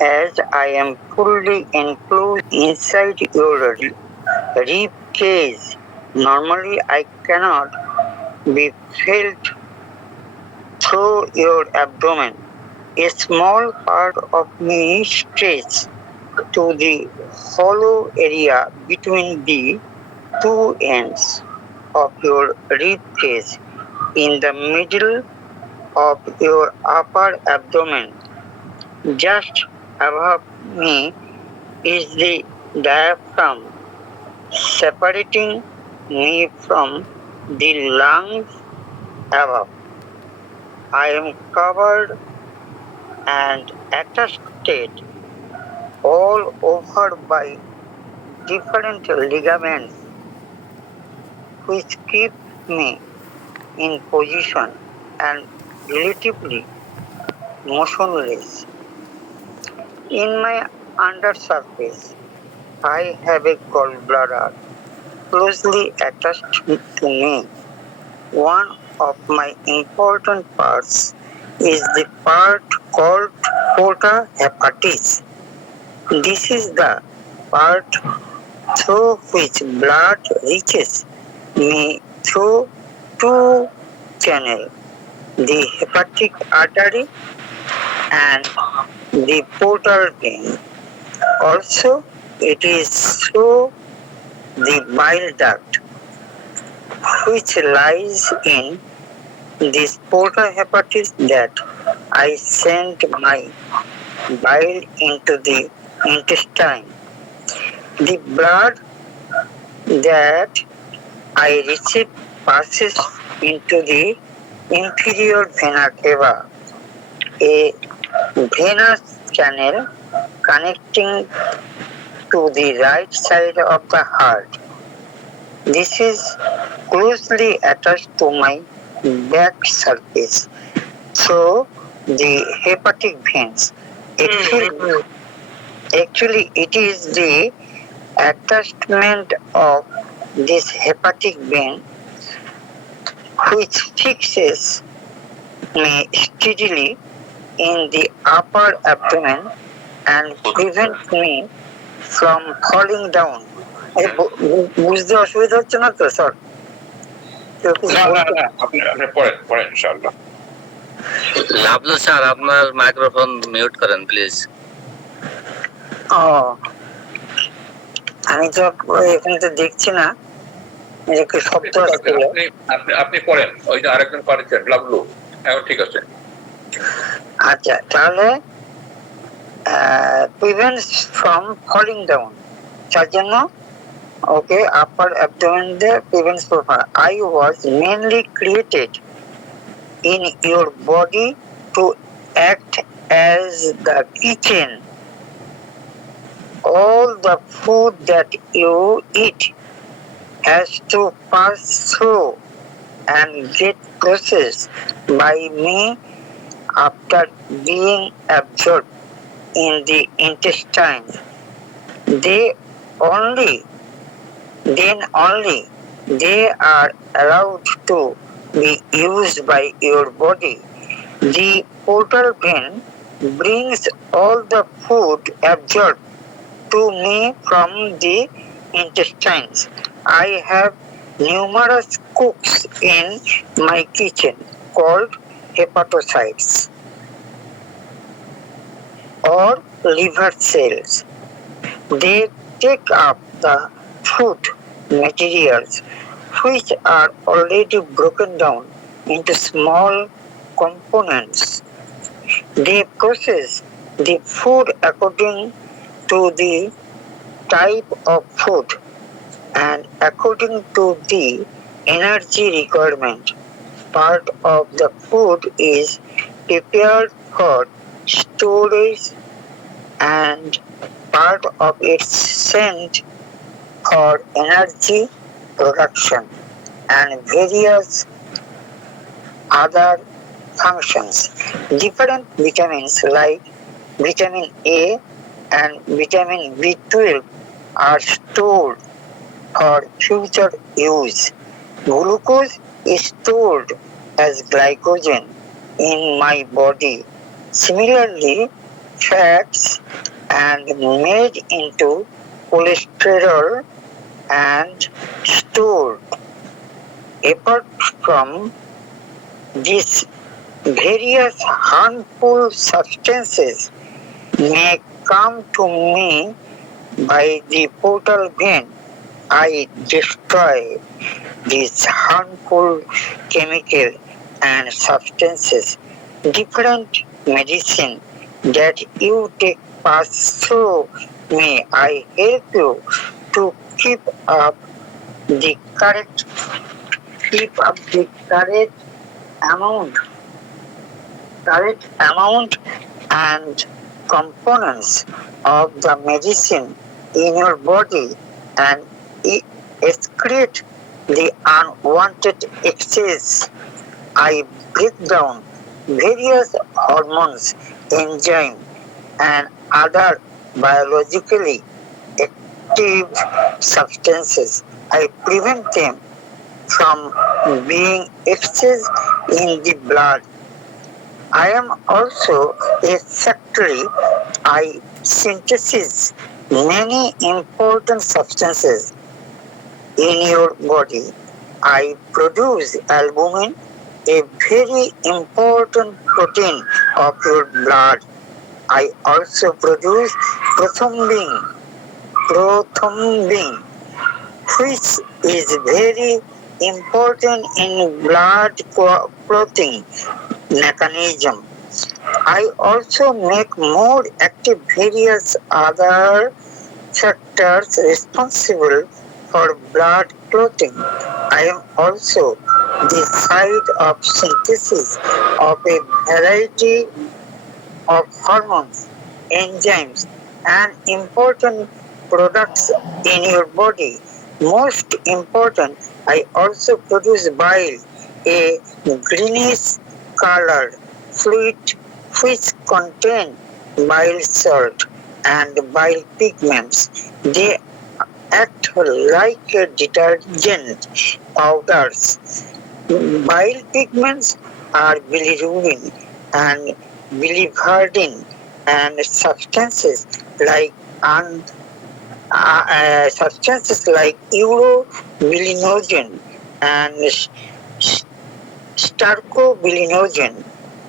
As I am fully enclosed inside your rib cage, normally I cannot be felt through your abdomen. A small part of me stretches to the hollow area between the two ends of your rib cage in the middle of your upper abdomen. Just above me is the diaphragm, separating me from the lungs above. I am covered and attached all over by different ligaments which keep me in position and relatively motionless. In my undersurface, I have a gallbladder closely attached to me. One of my important parts is the part called porta hepatis. This is the part through which blood reaches me through two channels, the hepatic artery and the portal vein. Also, it is through the bile duct which lies in this portal hepatis that I send my bile into the intestine. The blood that I receive passes into the inferior vena cava, a venous channel connecting to the right side of the heart. This is closely attached to my back surface through the hepatic veins. Actually, it is the attachment of this hepatic vein which fixes me steadily in the upper abdomen and prevents me from falling down. বুঝতে অসুবিধা হচ্ছে না তো sir? Lavlu sir আপনার microphone mute করেন please. আমি তো এখানে তো দেখছি না একটু শব্দ আসছিল। আপনি করেন, ওই যে আরেকজন করেছেন লাভলু, এখন ঠিক আছে। আচ্ছা, তাহলে prevents from falling down, তার জন্য okay, upper abdomen there prevents from falling. I was mainly created in your body to act as the kitchen. All the food that you eat has to pass through and get processed by me after being absorbed in the intestine. Then only they are allowed to be used by your body. The portal vein brings all the food absorbed to me from the intestines. I have numerous cooks in my kitchen called hepatocytes or liver cells. They take up the food materials which are already broken down into small components. They process the food according to the type of food and according to the energy requirement. Part of the food is prepared for storage and part of it sent for energy production and various other functions. Different vitamins like vitamin A and vitamin B12 are stored for future use. Glucose is stored as glycogen in my body. Similarly, fats and made into cholesterol and stored. Apart from these, various harmful substances may come to me by the portal vein. I destroy these harmful chemical and substances. Different medicine that you take pass through me. I help you to the correct keep up the amount correct amount and components of the medicine in your body and excrete the unwanted excess. I break down various hormones, enzymes, and other biologically active substances. I prevent them from being excess in the blood. I am also a factory. I synthesize many important substances in your body. I produce albumin, a very important protein of your blood. I also produce prothrombin, which is very important in blood clotting mechanism. I also make more active various other factors responsible for blood clotting. I am also the site of synthesis of a variety of hormones, enzymes, and important products in your body. Most important, I also produce bile, a greenish colored fluid which contain bile salt and bile pigments. They act like a detergent powders. Bile pigments are bilirubin and biliverdin and substances like urobilinogen and stercobilinogen.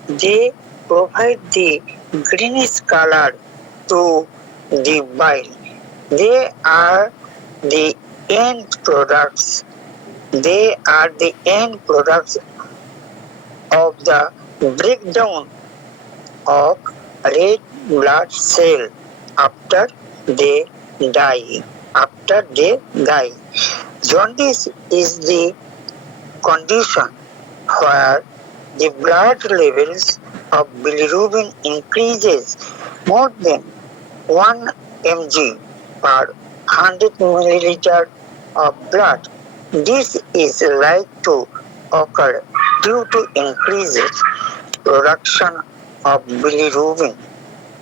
They provide the greenish color to the bile. They are the end products. They are the end products of the breakdown of red blood cell after they die. After they die, jaundice is the condition where the blood levels of bilirubin increases more than 1 mg per 100 milliliter of blood. This is like to occur due to increased production of bilirubin.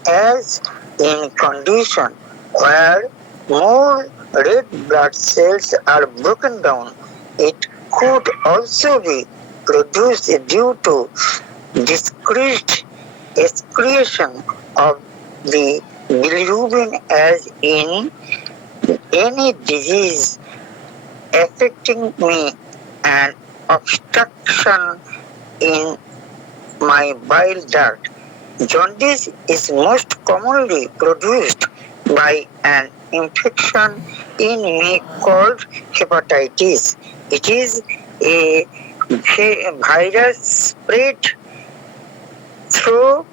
As in condition where more red blood cells are broken down, it could also be produced due to decreased excretion of the bilirubin as in any disease affecting me and obstruction in my bile duct. Jaundice is most commonly produced by an infection in me called hepatitis. It is a virus spread through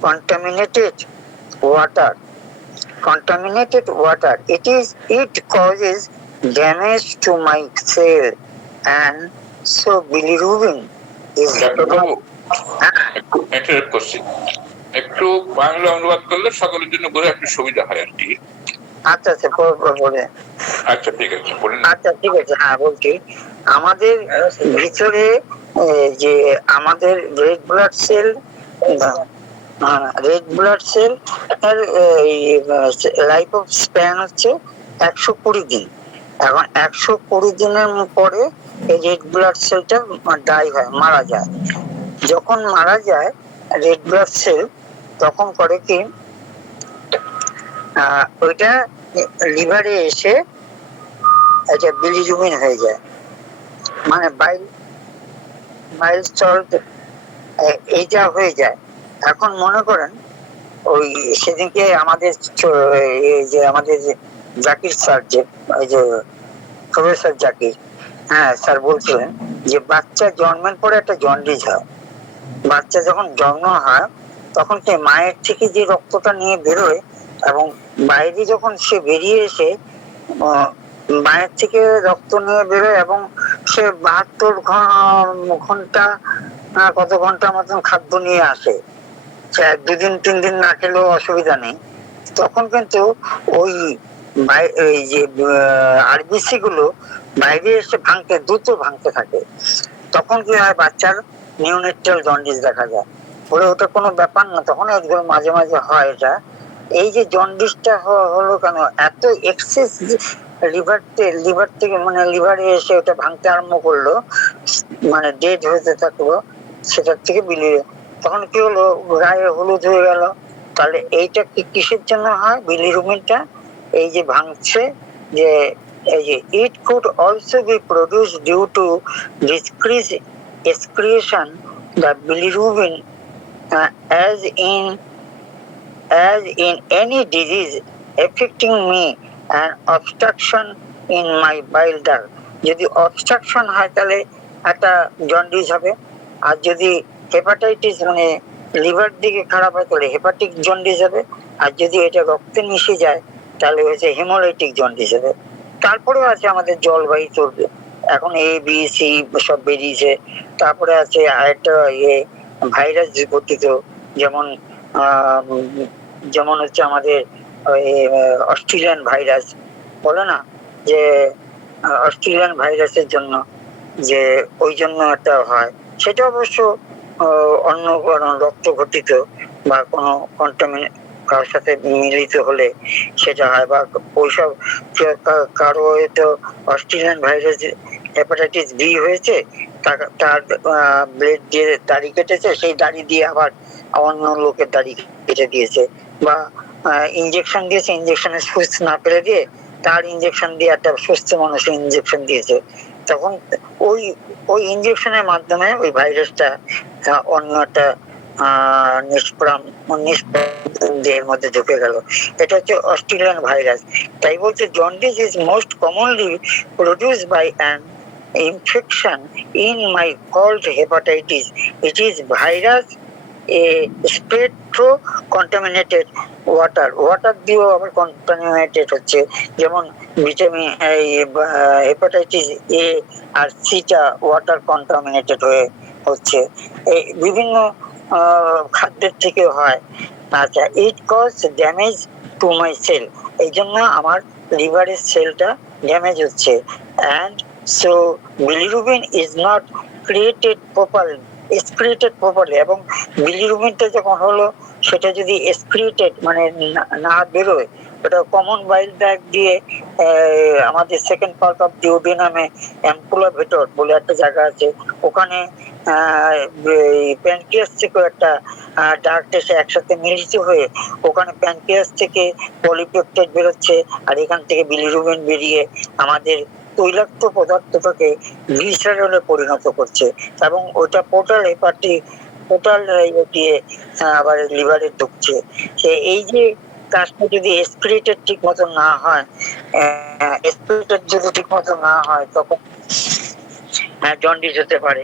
contaminated water. It causes damage to my cell, and so bilirubin is ডাক্তারবাবু interact করছি একটু বাংলা অনুবাদ করলে সকলের জন্য বোঝা একটু সুবিধা হয় আর কি। আচ্ছা আচ্ছা বলে আচ্ছা ঠিক আছে বলেন। আচ্ছা ঠিক আছে, হ্যাঁ বলছি। আমাদের ভিতরে যে আমাদের red blood cell life of span হচ্ছে 120 দিন। এখন 120 দিনের পরে এই রেড ব্লাড সেলটা ডাই হয়, মারা যায়। যখন মারা যায় রেড ব্লাড সেল, তখন করে কি, ওইটা লিভারে এসে এটা বিলিরুবিন হয়ে যায়, মানে বাইল সল্ট এইটা হয়ে যায়। এখন মনে করেন ওই সেদিনকে আমাদের এই যে আমাদের যে জাকির স্যার, যে ওই যে প্রফেসর জাকির, হ্যাঁ স্যার বলছিলেন যে বাচ্চা জন্মের পরে একটা জন্ডিস হয়। বাচ্চা যখন জন্ম হয় তখন সে মায়ের থেকে যে রক্তটা নিয়ে বেরোয় এবং বাইরে যখন সে বেরিয়ে এসে মায়ের থেকে রক্ত নিয়ে বেরোয় এবং সে 72 ঘন্টা কত ঘন্টার মতন খাদ্য নিয়ে আসে, সে 2 দিন 3 দিন না খেলেও অসুবিধা নেই। তখন কিন্তু ওই এই যে আরবিসি গুলো বাইরে এসে দ্রুত ভাঙতে থাকে। তখন কি হয়, বাচ্চার নিউনেটাল জন্ডিস দেখা যায়। বলে ওটা কোনো ব্যাপার না, তখন একদম মাঝে মাঝে হয় এটা। এই যে জন্ডিসটা হলো কেন, এত এক্সেস লিভার থেকে মানে লিভারে এসে ওটা ভাঙতে আরম্ভ করলো, মানে ডেড হতে থাকলো, সেটার থেকে তখন কি হলো, গায়ে হলুদ হয়ে গেল। তাহলে এইটা কিসের জন্য হয় বিলিরুবিনটা? এই যে ভাঙছে, যে এই যে it could also be produce due to decrease excretion the bilirubin, as in any disease affecting me and obstruction in my bile duct. যদি অবস্ট্রাকশন হয় তাহলে একটা জন্ডিস হবে, আর যদি হেপাটাইটিস মানে লিভার দিকে খারাপ হয় তাহলে হেপাটিক জন্ডিস হবে, আর যদি এটা রক্তে মিশে যায় তাহলে হচ্ছে হেমোলাইটিক জন্ডিস হবে। তারপরে আছে আমাদের জলবায়ু চলবে, এখন এ বি সি সব বেরিয়েছে। তারপরে আছে আরেকটা ভাইরাস গঠিত, যেমন যেমন হচ্ছে আমাদের অস্ট্রেলিয়ান ভাইরাস বলে না, যে অস্ট্রেলিয়ান ভাইরাসের জন্য যে ওই জন্য একটা হয়, সেটা অবশ্য অন্য কোনো রক্ত ঘটিত বা কোনো কন্টামিনেট কারোর সাথে মিলিত হলে সেটা হয়, বা ওইসব কারো হয়তো অস্ট্রেলিয়ান ভাইরাস হেপাটাইটিস বি হয়েছে, তার ব্লেড দিয়ে দাড়ি কেটেছে, সেই দাড়ি দিয়ে আবার অন্য লোকের দাড়ি কেটে দিয়েছে, বা ইঞ্জেকশন দিয়েছে, ইঞ্জেকশনের সুইচ না পেরে দিয়ে তার ইঞ্জেকশন দিয়ে একটা সুস্থ মানুষের ইঞ্জেকশন দিয়েছে। তখন ওই ওই ইঞ্জেকশনের মাধ্যমে ওই ভাইরাসটা অন্য একটা দেহের মধ্যে ঢুকে গেল। এটা হচ্ছে অস্ট্রেলিয়ান ভাইরাস। তাই বলছে jaundice is most commonly produced by an infection in my called hepatitis. It is virus spread through contaminated water দিয়েও আবার কন্টামিনেটেড হচ্ছে, যেমন ভিটামিন হেপাটাইটিস এ আর সিটা ওয়াটার কন্টামিনেটেড হচ্ছে, এই বিভিন্ন খাদ্যের থেকে হয়। আচ্ছা, it cause damage to my cell, এই জন্য আমার লিভারের সেলটা ড্যামেজ হচ্ছে। And so bilirubin is not excreted properly, এবং বিলিরুবিনটা যখন হলো সেটা যদি এক্সক্রিটেড মানে না বেরোয়, ওটা কমন বাইল ডাক্ট দিয়ে আমাদের সেকেন্ড পার্ট অফ ডিওডিনামে অ্যাম্পুলা ভেটর বলে একটা জায়গা আছে, ওখানে প্যানক্রিয়াস থেকে একটা ডাক্ট এসে একসাথে মিলিত হয়ে ওখানে প্যানক্রিয়াস থেকে পলিপেপটাইড বেরোচ্ছে, আর এখান থেকে বিলিরুবিন বেরিয়ে আমাদের তৈলাক্ত পদার্থটাকে গ্লিসারলে পরিণত করছে, এবং ওটা পোর্টাল দিয়ে আবার লিভারে ঢুকছে। এই যে কাজটা যদি এক্সক্রিটেড ঠিক মতো না হয়, যদি ঠিক মতো না হয় তখন জন্ডিস হতে পারে।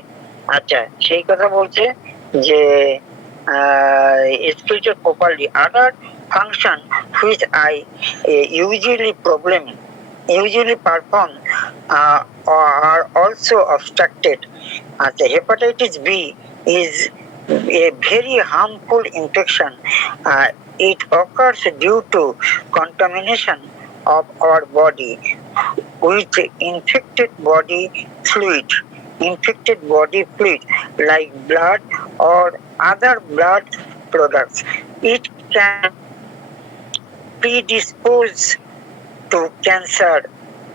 আচ্ছা, সেই কথা বলছে যে excreted properly, other function which I usually perform are also obstructed. The hepatitis B is a very harmful infection. It occurs due to contamination of our body with infected body fluid like blood or other blood products. It can predispose to cancer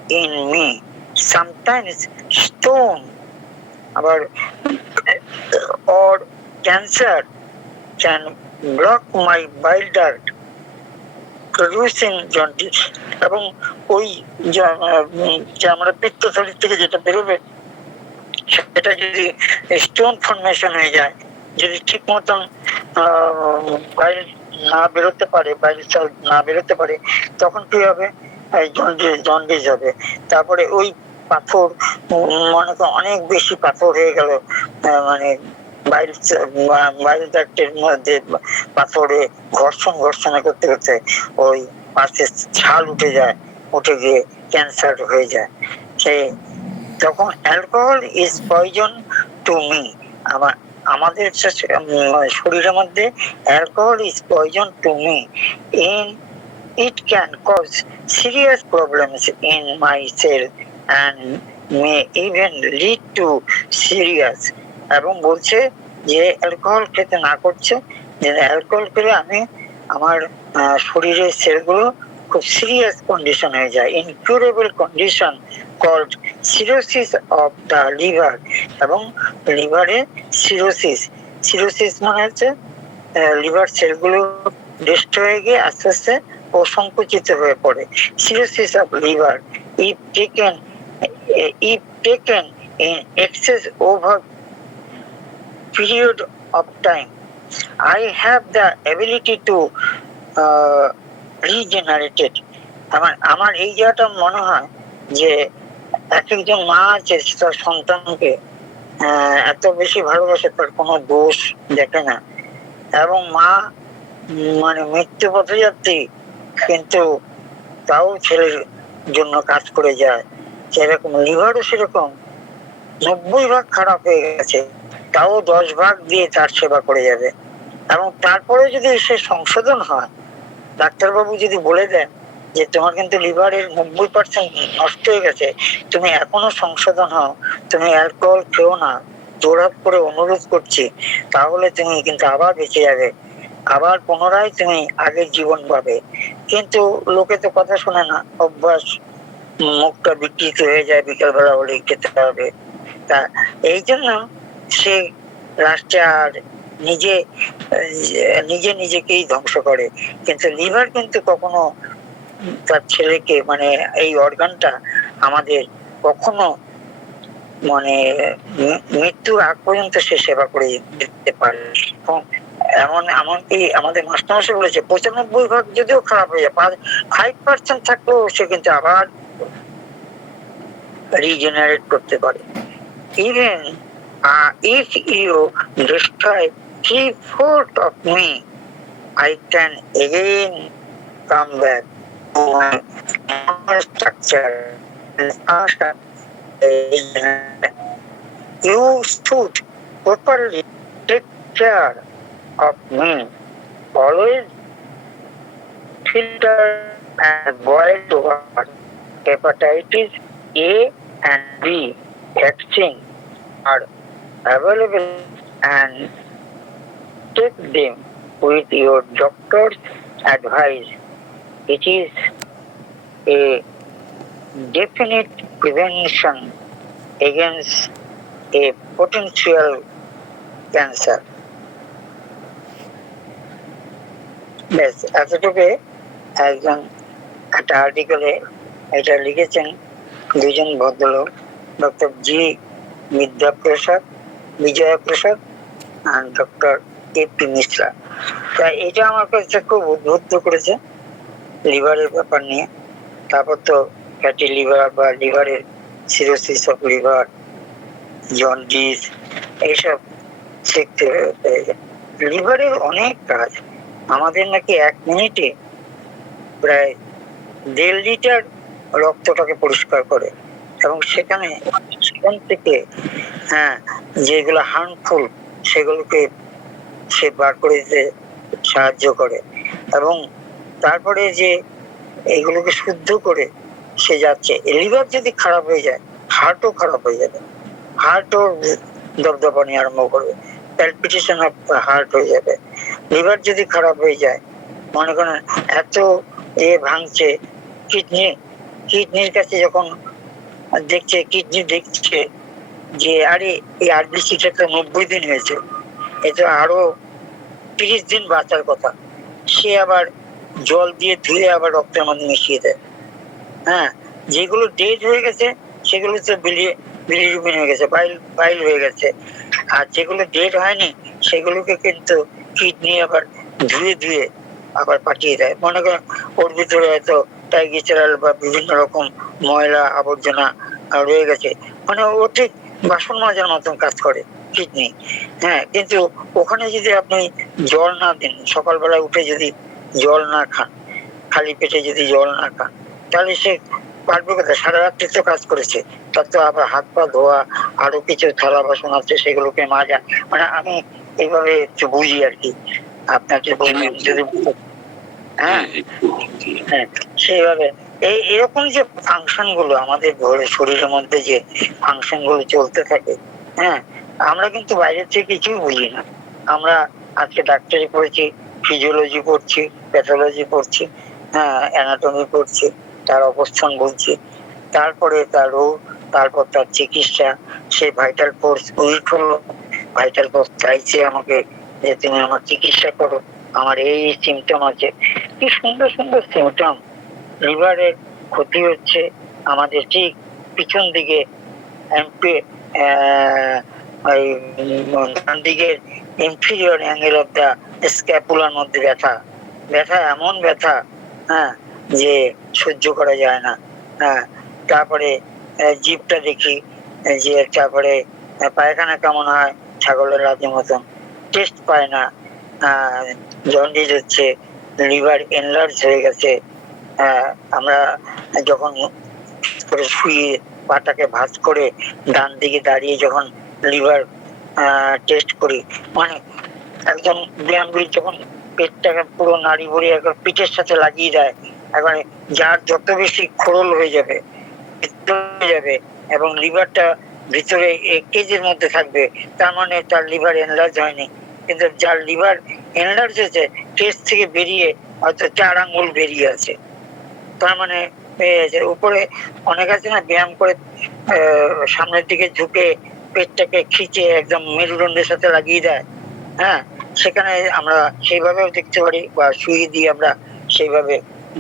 in me. Sometimes stone or cancer can block my bile duct producing jaundice, এবং ওই যে আমরা পিত্তথলি থেকে যেটা বেরোবে সেটা যদি stone formation হয়ে যায়, যদি ঠিক মতন বাইল না বেরোতে পারে, বাইল চাল না বেরোতে পারে, তখন কি হবে? জন্ডিস হবে। তারপরে ওই পাথর, মনে করো অনেক বেশি পাথর হয়ে গেল, মানে বাইল ডাক্টের মধ্যে পাথরে ঘর্ষণে করতে করতে ওই পাশে ছাল উঠে যায়, উঠে গিয়ে ক্যান্সার হয়ে যায়। সেই তখন alcohol is poison to me. আমাদের শরীরের মধ্যে alcohol is poison to me. In it can cause serious problems in my cell and may even lead to serious. এবং বলছে যে অ্যালকোহল খেতে না করছে, যে অ্যালকোহল খেলে আমি আমার শরীরের সেলগুলো খুব সিরিয়াস কন্ডিশন হয়ে যায়, incurable condition called cirrhosis of the liver. এবং লিভারে সিরোসিস মানে হচ্ছে লিভার সেলগুলো নষ্ট হয়ে গিয়ে আস্তে আস্তে ও সংকুচিত হয়ে পড়ে। Cirrhosis of liver if taken in excess over period of time. I have the ability to regenerate it. আমার এই জায়গাটা মনে হয় যে এক একজন মা আছে তার সন্তানকে এত বেশি ভালোবাসে, তার কোনো দোষ দেখে না, এবং মা মানে মৃত্যু পথে যাত্রী, কিন্তু তাও ছেলের জন্য কাজ করে যায়। সেরকম লিভারও সেরকম 90 ভাগ খারাপ হয়ে গেছে, তাও 10 ভাগ দিয়ে তার সেবা করে যাবে। এবং তারপরে যদি সে সংশোধন হয়, ডাক্তারবাবু যদি বলে দেন যে তোমার কিন্তু লিভারের 90% নষ্ট হয়ে গেছে, তুমি এখনো সংশোধন হও, তুমি অ্যালকোহল খেও না, জোরহাত করে অনুরোধ করছি, তাহলে তুমি কিন্তু আবার বেঁচে যাবে, আবার পুনরায় তুমি আগের জীবন পাবে। কিন্তু লোকে তো কথা শোনে না, অভ্যাস, মুখটা বিকৃত হয়ে যায়, বিকালবেলা হলে খেতে হবে। তা এই জন্য সে লাস্টে আর নিজেকেই ধ্বংস করে। কিন্তু লিভার কিন্তু কখনো তার ছেলেকে, মানে এই অর্গানটা আমাদের কখনো মানে মৃত্যুর আগ পর্যন্ত সে সেবা করে দিতে পারে। এমনকি আমাদের মাস্টারমশাই বলেছে 95 ভাগ যদিও খারাপ হয়ে যায়, 5% থাকলেও সে কিন্তু আবার রিজেনারেট করতে পারে। Even if you destroy 3/4 of me, I can again come back to my normal structure and function. You should properly take care of me. Always filter and boil water. Hepatitis A and B vaccine are available, and take them with your doctor's advice. It is a definite prevention against a potential cancer. ব্যাস এতটুকু একজন একটা আর্টিকেলে এটা লিখেছেন দুজন ভদ্রলোক, doctor জি বিজয়া প্রসাদ আর doctor AP Mishra. তাই এটা আমার কাছে খুব উদ্বুদ্ধ করেছে লিভারের ব্যাপার নিয়ে। তারপর তো ফ্যাটি লিভার বা লিভারের সিরোসিস অফ লিভার, জন্ডিস, এইসব শিখতে লিভারের অনেক কাজ। আমাদের নাকি 1 মিনিটে প্রায় 1.5 লিটার রক্তটাকে পরিষ্কার করে, এবং সেখান থেকে যেগুলো হার্মফুল সেগুলোকে সে বার করে দিতে সাহায্য করে। এবং তারপরে যে এগুলোকে শুদ্ধ করে সে যাচ্ছে। লিভার যদি খারাপ হয়ে যায়, হার্টও খারাপ হয়ে যাবে, হার্টও দপদপানি আরম্ভ করবে, প্যালপিটেশন অফ হার্ট হয়ে যাবে। লিভার যদি খারাপ হয়ে যায়, মনে করেন এত ভাঙছে, কিডনির কাছে যখন কিডনি দেখছে যে আরে এই আরবিসিটা তো 90 দিন হয়েছে, এ তো আরো 30 দিন বাঁচার কথা, সে আবার জল দিয়ে ধুয়ে আবার রক্তের মধ্যে মিশিয়ে দেয়। হ্যাঁ, যেগুলো ডেড হয়ে গেছে সেগুলো তো বিলিরুবিন হয়ে গেছে, বাইল হয়ে গেছে। আর যেগুলো ডেড হয়নি সেগুলোকে কিন্তু কিডনি আবার ধুয়ে ধুয়ে আবার পাঠিয়ে দেয়। মনে করেন ওর ভিতরে হয়তো ট্রাইগ্লিসারাইড বা বিভিন্ন রকম ময়লা আবর্জনা রয়ে গেছে, মানে ও ঠিক বাসন মাজার মতন কাজ করে কিডনি। হ্যাঁ, কিন্তু ওখানে যদি আপনি জল না দেন, সকালবেলা উঠে যদি জল না খান, খালি পেটে যদি জল না খান, তাহলে সে পারবে কোথায়? সারা রাত্রি তো কাজ করেছে, তার তো আবার হাত পা ধোয়া, আরো কিছু থালা বাসন আছে সেগুলোকে মাজা। মানে আমি এইভাবে একটু বুঝি আর কি, আপনাকে বললাম যদি হ্যাঁ হ্যাঁ সেইভাবে এরকম যে ফাংশন গুলো আমাদের শরীরের মধ্যে যে ফাংশন গুলো চলতে থাকে, হ্যাঁ, আমরা কিন্তু বাইরের থেকে কিছুই বুঝি না। আমরা আজকে ডাক্তারি পড়েছি, ফিজিওলজি পড়ছি, প্যাথোলজি পড়ছি, হ্যাঁ, অ্যানাটমি পড়ছি, তার অবস্থান বলছি, তারপরে তার রোগ, তারপর তার চিকিৎসা। সে ভাইটাল ফোর্স উইক হলো, ভাইটাল ফোর্স চাইছে আমাকে যে তুমি আমার চিকিৎসা করো, আমার এই সিমটম আছে। কি সুন্দর সুন্দর সিমটম। লিভারের ক্ষতি হচ্ছে আমাদের ঠিক পিছন দিকে, ডান দিকের ইনফিরিয়র অ্যাঙ্গেল অফ দা স্ক্যাপুলার মধ্যে ব্যথা। ব্যথা এমন ব্যথা, হ্যাঁ, যে সহ্য করা যায় না। হ্যাঁ, তারপরে জিভটা দেখি, যে তারপরে পায়খানা কেমন হয়, ছাগলের রাজ্যের মতন, টেস্ট পায় না, জন্ডিস হচ্ছে, লিভার এনলার্জ হয়ে গেছে। আমরা যখন করে শুয়ে পাটাকে ভাঁজ করে ডান দিকে দাঁড়িয়ে যখন লিভার টেস্ট করি, মানে একজন ব্যায়ামবিদ যখন পেটটাকে পুরো নাড়ি ভরে একবার পিঠের সাথে লাগিয়ে দেয়, এবারে যার যত বেশি খোরল হয়ে যাবে এবং লিভারটা ভিতরে কেজের মধ্যে থাকবে, তার মানে তার লিভার এনলার্জ হয়নি। কিন্তু যার লিভার এনলার্জ হয়েছে, কেজ থেকে বেরিয়ে হয়তো 4 আঙ্গুল বেরিয়ে আছে, তার মানে উপরে অনেক আছে না, ব্যায়াম করে সামনের দিকে ঝুঁকে পেটটাকে খিচে একদম মেরুদণ্ডের সাথে লাগিয়ে দেয়। হ্যাঁ, সেখানে আমরা সেইভাবেও দেখতে পারি, বা শুয়ে দিয়ে আমরা সেইভাবে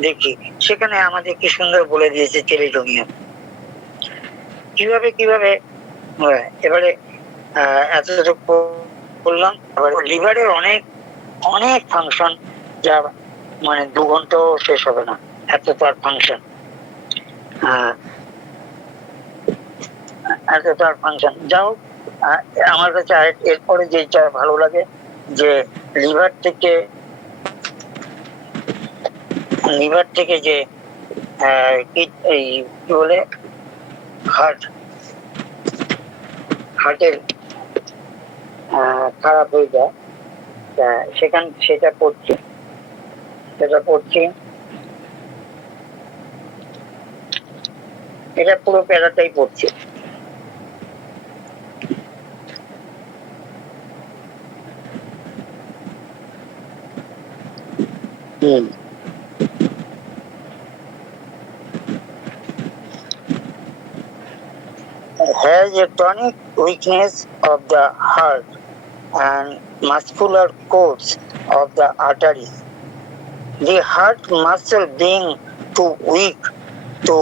দেখি। সেখানে আমাদের কি সুন্দর বলে দিয়েছে টেলিটোমিয়া কিভাবে কিভাবে। এবারে এতটুকু বললাম। এবার লিভারের অনেক অনেক ফাংশন, যা মানে 2 ঘন্টাও শেষ হবে না, এত তার ফাংশন। এত তার ফাংশন। যাও, আমার কাছে এরপরে যেটা ভালো লাগে যে লিভার থেকে যে এই কি বলে হার্টের খারাপ হয়ে যায়, সেটা পড়ছি এটা পুরো প্যারাটাই পড়ছে। Has a tonic weakness of the heart and muscular cords of the arteries. The heart muscle being too weak to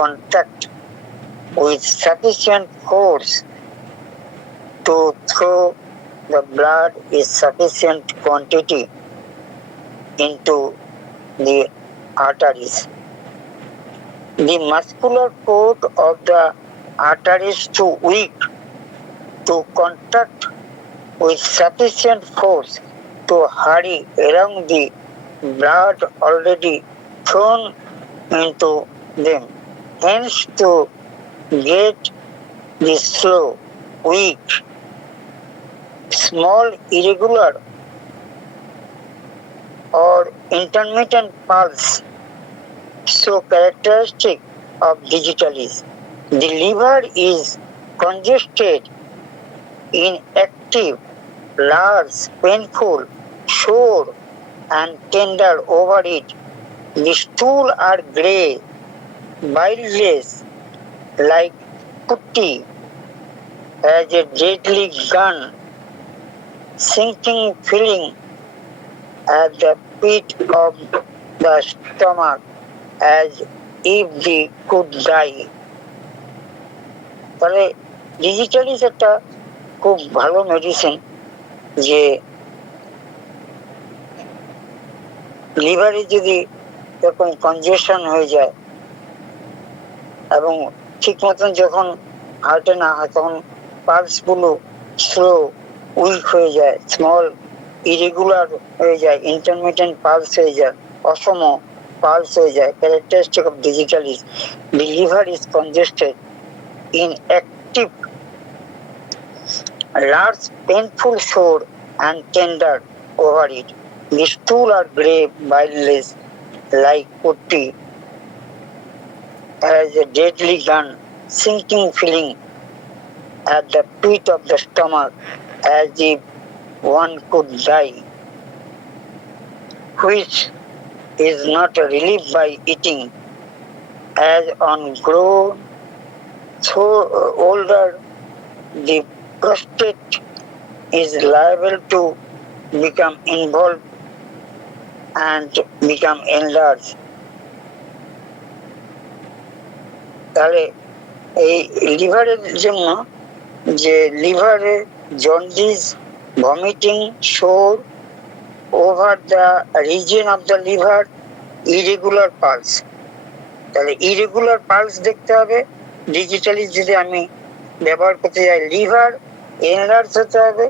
contract with sufficient force to throw the blood in sufficient quantity into the arteries. The muscular cord of the arteries too weak to contract with sufficient force to hurry along the blood already thrown into them. Hence, to get the slow, weak, small, irregular or intermittent pulse so characteristic of digitalis. The liver is congested, inactive, large, painful, sore, and tender over it. The stool are grey, bileless, like putty, as a deadly gun, sinking feeling at the pit of the stomach as if they could die. তাহলে digitalis একটা খুব ভালো medicine, যে লিভারে যদি এরকম কনজেশন হয়ে যায় এবং ঠিক মতন যখন হার্টে না হয়, তখন পালসগুলো স্লো, উইক হয়ে যায়, স্মল ইরেগুলার হয়ে যায়, ইন্টারমিটেন্ট পালস হয়ে যায়, অসম পালস হয়ে যায়। Characteristic of digitalis: the liver is congested, inactive, large, painful, sore and tender over it. The stool are grey, bileless, like putty, as a deadly gun, sinking feeling at the pit of the stomach as if one could die, which is not relieved by eating. As on grown so older, the prostate is liable to become involved and become enlarged. তাহলে এই লিভারের জন্য, যে লিভারে jaundice, vomiting, শোর over the region of the liver, irregular pulse. তাহলে irregular pulse দেখতে হবে ডিজিটালি যদি আমি ব্যবহার করতে যাই। লিভার এনলার্জ হতে হবে,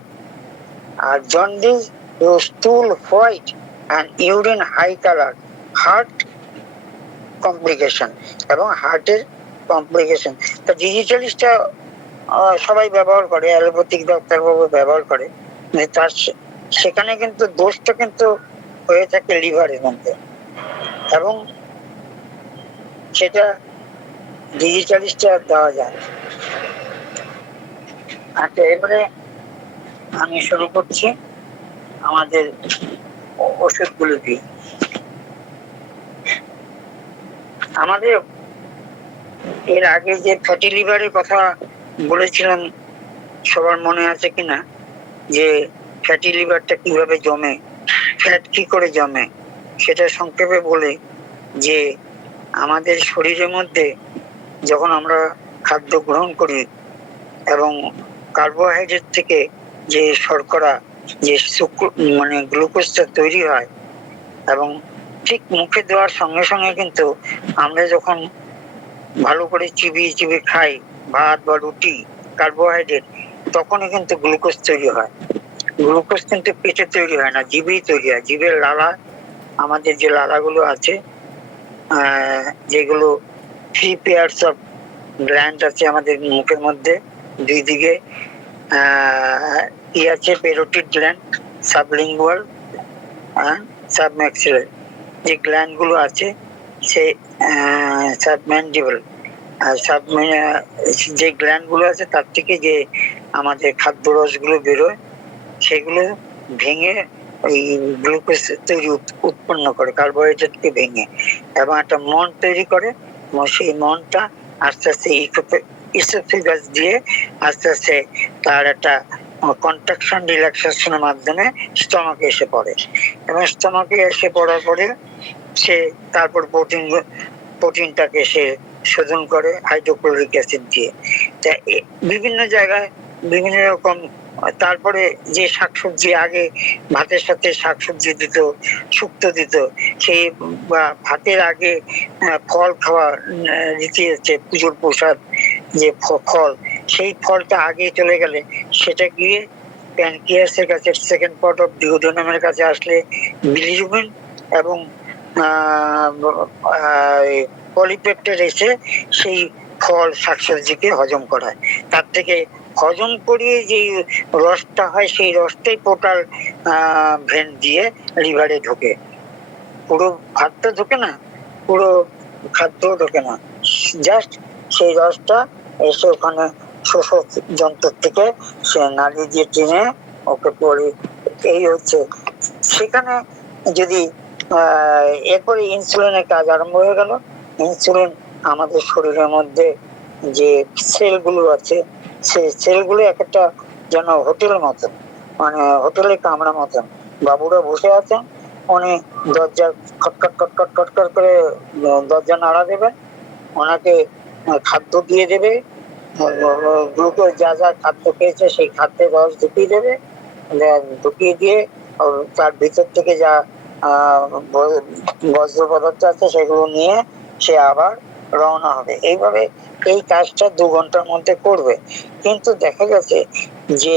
আর jaundice, stool white and urine high colour, heart complication এবং হার্টের কমপ্লিকেশন। তা ডিজিটালিসটা সবাই ব্যবহার করে, অ্যালোপ্যাথিক ডাক্তারবাবু ব্যবহার করে, তার সেখানে কিন্তু দোষটা কিন্তু হয়ে থাকে লিভারের মধ্যে, এবং সেটা ডিজিটালিসটা দেওয়া যায়। আচ্ছা, এবারে আমি শুরু করছি আমাদের ওষুধগুলো দিয়ে। আমাদের এর আগে যে ফ্যাটি লিভারের কথা বলেছিলাম, সবার মনে আছে কিনা, যে ফ্যাটি লিভারটা কিভাবে জমে, ফ্যাট কি করে জমে, সেটা সংক্ষেপে বলে যে আমাদের শরীরের মধ্যে যখন আমরা খাদ্য গ্রহণ করি এবং কার্বোহাইড্রেট থেকে যে শর্করা, যে মানে গ্লুকোজটা তৈরি হয়, এবং ঠিক মুখে দেওয়ার সঙ্গে সঙ্গে কিন্তু আমরা যখন ভালো করে চিবিয়ে চিবিয়ে খাই ভাত বা রুটি, কার্বোহাইড্রেট, তখনই কিন্তু গ্লুকোজ তৈরি হয়। গ্লুকোজ কিন্তু পেটে তৈরি হয় না, জিভেই তৈরি হয়। জিভের লালা, আমাদের যে লালাগুলো আছে, যেগুলো 3 pairs অফ গ্ল্যান্ড আছে আমাদের মুখের মধ্যে, দুই দিকে কি আছে, পেরোটিড গ্ল্যান্ড, সাবলিঙ্গুয়াল, সাবম্যাক্সিলার যে গ্ল্যান্ড গুলো আছে, সেই সাবম্যান্ডিবল যে গ্ল্যান্ড গুলো আছে, তার থেকে যে আমাদের খাদ্য রসগুলো বেরোয়, সেগুলো ভেঙে ওই গ্লুকোজ তৈরি উৎপন্ন করে, কার্বোহাইড্রেটকে ভেঙে, এবং একটা মন তৈরি করে। সেই মনটা আস্তে আস্তে ইসোফেগাস দিয়ে আস্তে আস্তে তার একটা কন্ট্রাকশন রিল্যাক্সেশনের মাধ্যমে স্টমাকে এসে পড়ে, এবং স্টমাকে এসে পড়ার পরে সে তারপর প্রোটিনটাকে সে শোধন করে হাইড্রোক্লোরিক অ্যাসিড দিয়ে। তা বিভিন্ন জায়গায় বিভিন্ন রকম। তারপরে যে শাকসবজি, আগে ভাতের সাথে শাকসবজি দিত, শুক্তো দিত, সেই ভাতের আগে ফল খাওয়া রীতি হচ্ছে, পুজোর প্রসাদ যে ফল, সেই ফলটা আগে চলে গেলে সেটা গিয়ে প্যানক্রিয়াসের কাছে, সেকেন্ড পার্ট অফ ডিওডেনামের কাছে আসলে বিলিরুবিন এবং পলিপেপটাইড এসে সেই ফল শাকসবজিকে হজম করায়। তার থেকে হজম করিয়ে যে রসটা হয়, সেই রসটাই পোর্টাল ভেন দিয়ে লিভারে ঢোকে। পুরো ভাতটা ঢোকে না, পুরো খাদ্য ঢোকে না, জাস্ট সেই রসটা এসে ওখানে শোষক যন্ত্র থেকে সে নালি দিয়ে টেনে ওকে পড়ে। এই হচ্ছে সেখানে যদি এরপরে ইনসুলিনের কাজ আরম্ভ হয়ে গেল। ইনসুলিন আমাদের শরীরের মধ্যে যে সেলগুলো আছে, সেই সেলগুলো এক একটা যেন হোটেল মতো, মানে হোটেলে কামরা মতন, বাবুরা বসে আছেন, উনি দরজা খটখট খটখট খটখট করে দরজা নাড়া দেবেন, ওনাকে খাদ্য দিয়ে দেবে, গ্লুকোজ যা যা খাদ্য খেয়েছে সেই খাদ্যের রস ঢুকিয়ে দেবে, ঢুকিয়ে দিয়ে তার ভিতর থেকে যা বজ্র পদার্থ আছে সেগুলো নিয়ে সে আবার রওনা হবে। এইভাবে এই কাজটা 2 ঘন্টার মধ্যে করবে। কিন্তু দেখা গেছে যে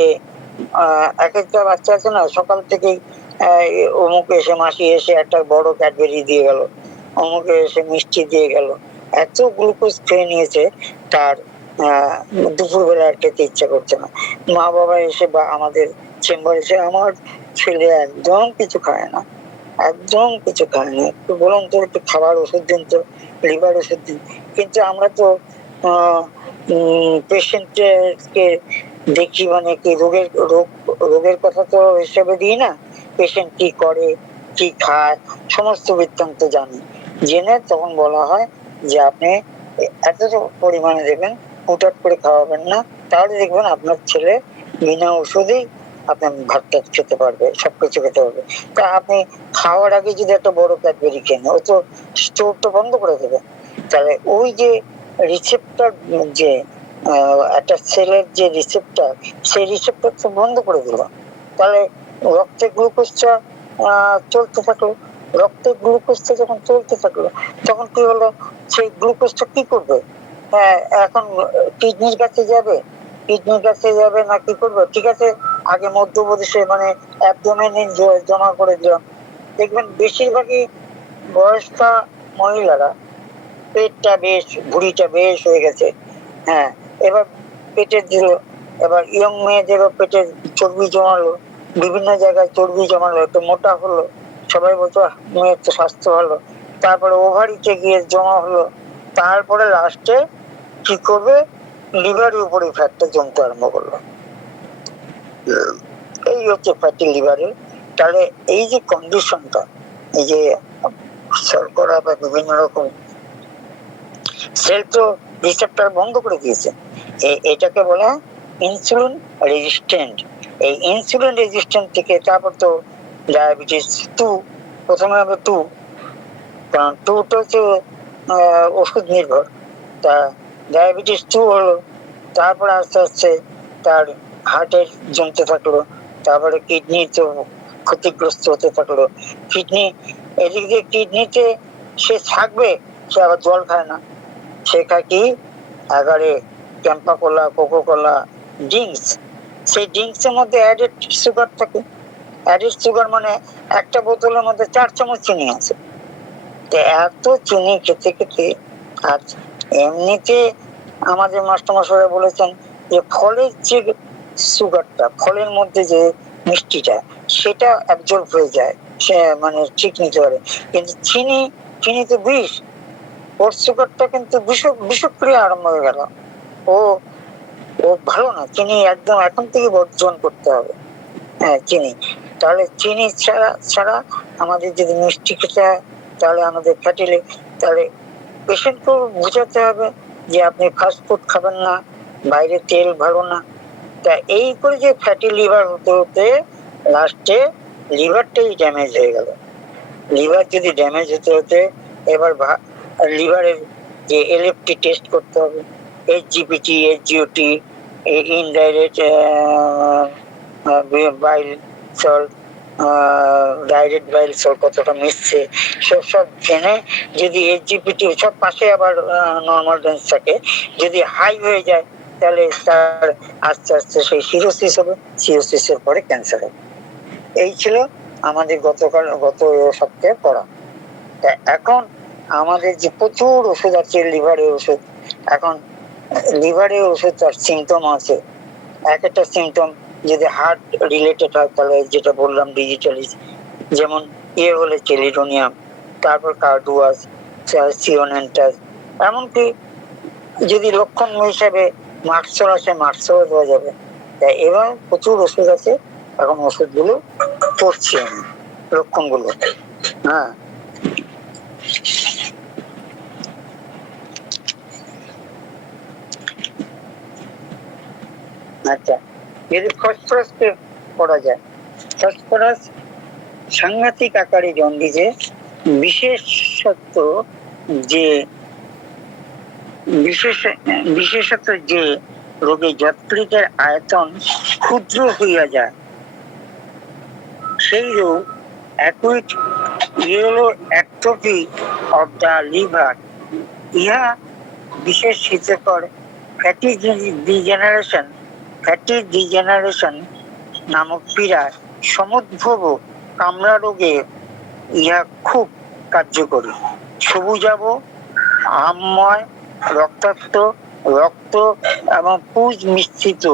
এক একটা বাচ্চা আছে না, সকাল থেকেই অমুক এসে মাসি এসে একটা বড় ক্যাডবেরি দিয়ে গেল, অমুকে এসে মিষ্টি দিয়ে গেল, এত গ্লুকোজ খেয়ে নিয়েছে তার দুপুরবেলা আর খেতে ইচ্ছা করছে না। মা বাবা এসে বা আমাদের চেম্বারে এসে, আমার ছেলে একদম কিছু খায় না, একদম কিছু খায় না, একটু বলুন তো একটু খাবার ওষুধ দিন তো, লিভার ওষুধ দিন। কিন্তু আমরা তো পেশেন্টকে দেখি, মানে কি রোগের কথা তো হিসেবে দিই না, পেশেন্ট কি করে কি খায় সমস্ত বৃত্তান্ত জানি, জেনে তখন বলা হয় যে আপনি এত পরিমাণে দেবেন, হুটহাট করে খাওয়াবেন না, তাহলে দেখবেন আপনার ছেলে বিনা ওষুধেই আপনার ভাতটা খেতে পারবে, সবকিছু খেতে পারবে। তা আপনি খাওয়ার আগে যদি একটা বড় ক্যাডবেরি খেন, ও তো স্টোর তো বন্ধ করে দেবে। তাহলে ওই যে রিসেপ্টর, যে একটা সেলের যে রিসেপ্টর, সেই রিসেপ্টর তো বন্ধ করে দিল। তাহলে রক্তে গ্লুকোজটা চলতে থাকলো, রক্তে গ্লুকোজটা যখন চলতে থাকলো তখন কি হলো, সেই গ্লুকোজটা কি করবে? হ্যাঁ, এখন কিডনির কাছে যাবে, কিডনির কাছে যাবে না কি করবে? ঠিক আছে, আগে মধ্যপ্রদেশে মানে অ্যাবডোমেনে জমা করে দিলাম। দেখবেন বেশিরভাগই বয়স্কা মহিলারা পেটটা বেশ, ভুঁড়িটা বেশ হয়ে গেছে, হ্যাঁ, এবার পেটে দিল, এবার ইয়ং মেয়েদেরও পেটে চর্বি জমালো, বিভিন্ন জায়গায় চর্বি জমালো, একটু মোটা হলো, সবাই বলতো মেয়ের তো স্বাস্থ্য ভালো, তারপরে ওভারিতে গিয়ে জমা হলো, তারপরে লাস্টে কি করবে, লিভারের উপরে ফ্যাটটা জমতে আরম্ভ করলো। এই হচ্ছে ফ্যাটি লিভারের। তাহলে এই যে কন্ডিশনটা, এই যে শর্করা বা বিভিন্ন রকম সেল তো রিসেপ্টর বন্ধ করে দিয়েছে, এটাকে বলা হয় ইনসুলিন রেজিস্ট্যান্ট। এই ইনসুলিন রেজিস্ট্যান্ট থেকে তারপর তো ডায়াবেটিস 2, প্রথমে হবে 2, কারণ 2টা হচ্ছে ওষুধ নির্ভর, তা ডায়াবেটিস 2 হলো, তারপরে আস্তে আস্তে তার হার্টের জমতে থাকলো, তারপরে কিডনি তো ক্ষতিগ্রস্ত হতে থাকলো, কিডনি এদিক দিয়ে কিডনিতে সে থাকবে, সে আবার জল খায় না, সে খায় কি এগারে ক্যাম্পা কোলা, কোকো কোলা, ড্রিঙ্কস। সেই ড্রিঙ্কসের মধ্যে অ্যাডেড সুগার থাকে, অ্যাডেড সুগার মানে একটা বোতলের মধ্যে 4 চামচ চিনি আছে। এত চিনি খেতে খেতে, আর এমনিতে আমাদের মাস্টারমশাইরা বলেছেন যে ফলের যে সুগারটা, ফলের মধ্যে যে মিষ্টিটা, সেটা অ্যাবজর্ব হয়ে যায়, সে মানে ঠিক নিতে পারে। কিন্তু চিনি, চিনি তো বিষ, ওর সুগারটা কিন্তু বিষক্রিয়া আরম্ভ হয়ে গেল। ও ও ভালো না, চিনি একদম এখন থেকে বর্জন করতে হবে। হ্যাঁ, চিনি, তাহলে চিনি ছাড়া ছাড়া আমাদের যদি মিষ্টি খেতে হয়, তাহলে আমাদের ফ্যাটিলে, তাহলে পেশেন্টকেও বোঝাতে হবে যে আপনি ফাস্ট ফুড খাবেন না, বাইরে তেল ভালো না। তা এই করে যে ফ্যাটি লিভার হতে হতে লাস্টে লিভারটাই ড্যামেজ হয়ে গেল। লিভার যদি ড্যামেজ হতে হতে এবার লিভারের যে এলএফটি টেস্ট করতে হবে, HGPT, HGOT, indirect bile salt, direct bile salt কতটা মিশছে, সব জেনে যদি এইচজিপিটি সব পাশে আবার নর্মাল রেঞ্জ থাকে, যদি হাই হয়ে যায় তাহলে তার আস্তে আস্তে সেই সিরোসিস হবে, সিরোসিসের পরে ক্যান্সার হবে। এই ছিল আমাদের গত সপ্তাহে পড়া। তা এখন আমাদের যে প্রচুর ওষুধ আছে, লিভারের ওষুধ, এখন লিভারের ওষুধ তার সিমটম আছে, এক একটা সিমটম যদি হার্ট রিলেটেড হয় তাহলে যেটা বললাম ডিজিটালিস, যেমন হলে চেলিডোনিয়াম, তারপর কার্ডুয়াস, সিওনেন্টাস, এমনকি যদি লক্ষণ হিসাবে মার্কসল আসে, মার্কসল দেওয়া যাবে। তাই এবার প্রচুর ওষুধ আছে, এখন ওষুধগুলো পড়ছি আমি লক্ষণগুলো। হ্যাঁ, আচ্ছা, যদি ফসফরাসকে করা যায়। ফসফরাস সাংঘাতিক আকারে জন্ডিসে বিশেষত যে বিশেষত যে রোগে যকৃতের আয়তন ক্ষুদ্র হইয়া যায়, সেই রোগ acute yellow atrophy of the liver. ইহা বিশেষ হিতকর ফ্যাটি ডিজেনারেশন নামক পীড়ার সমুদ্ভব কামড়া রোগে ইহা খুব কার্যকরী। সবুজাভ আমময় রক্তাক্ত রক্ত এবং পুজ মিশ্রিত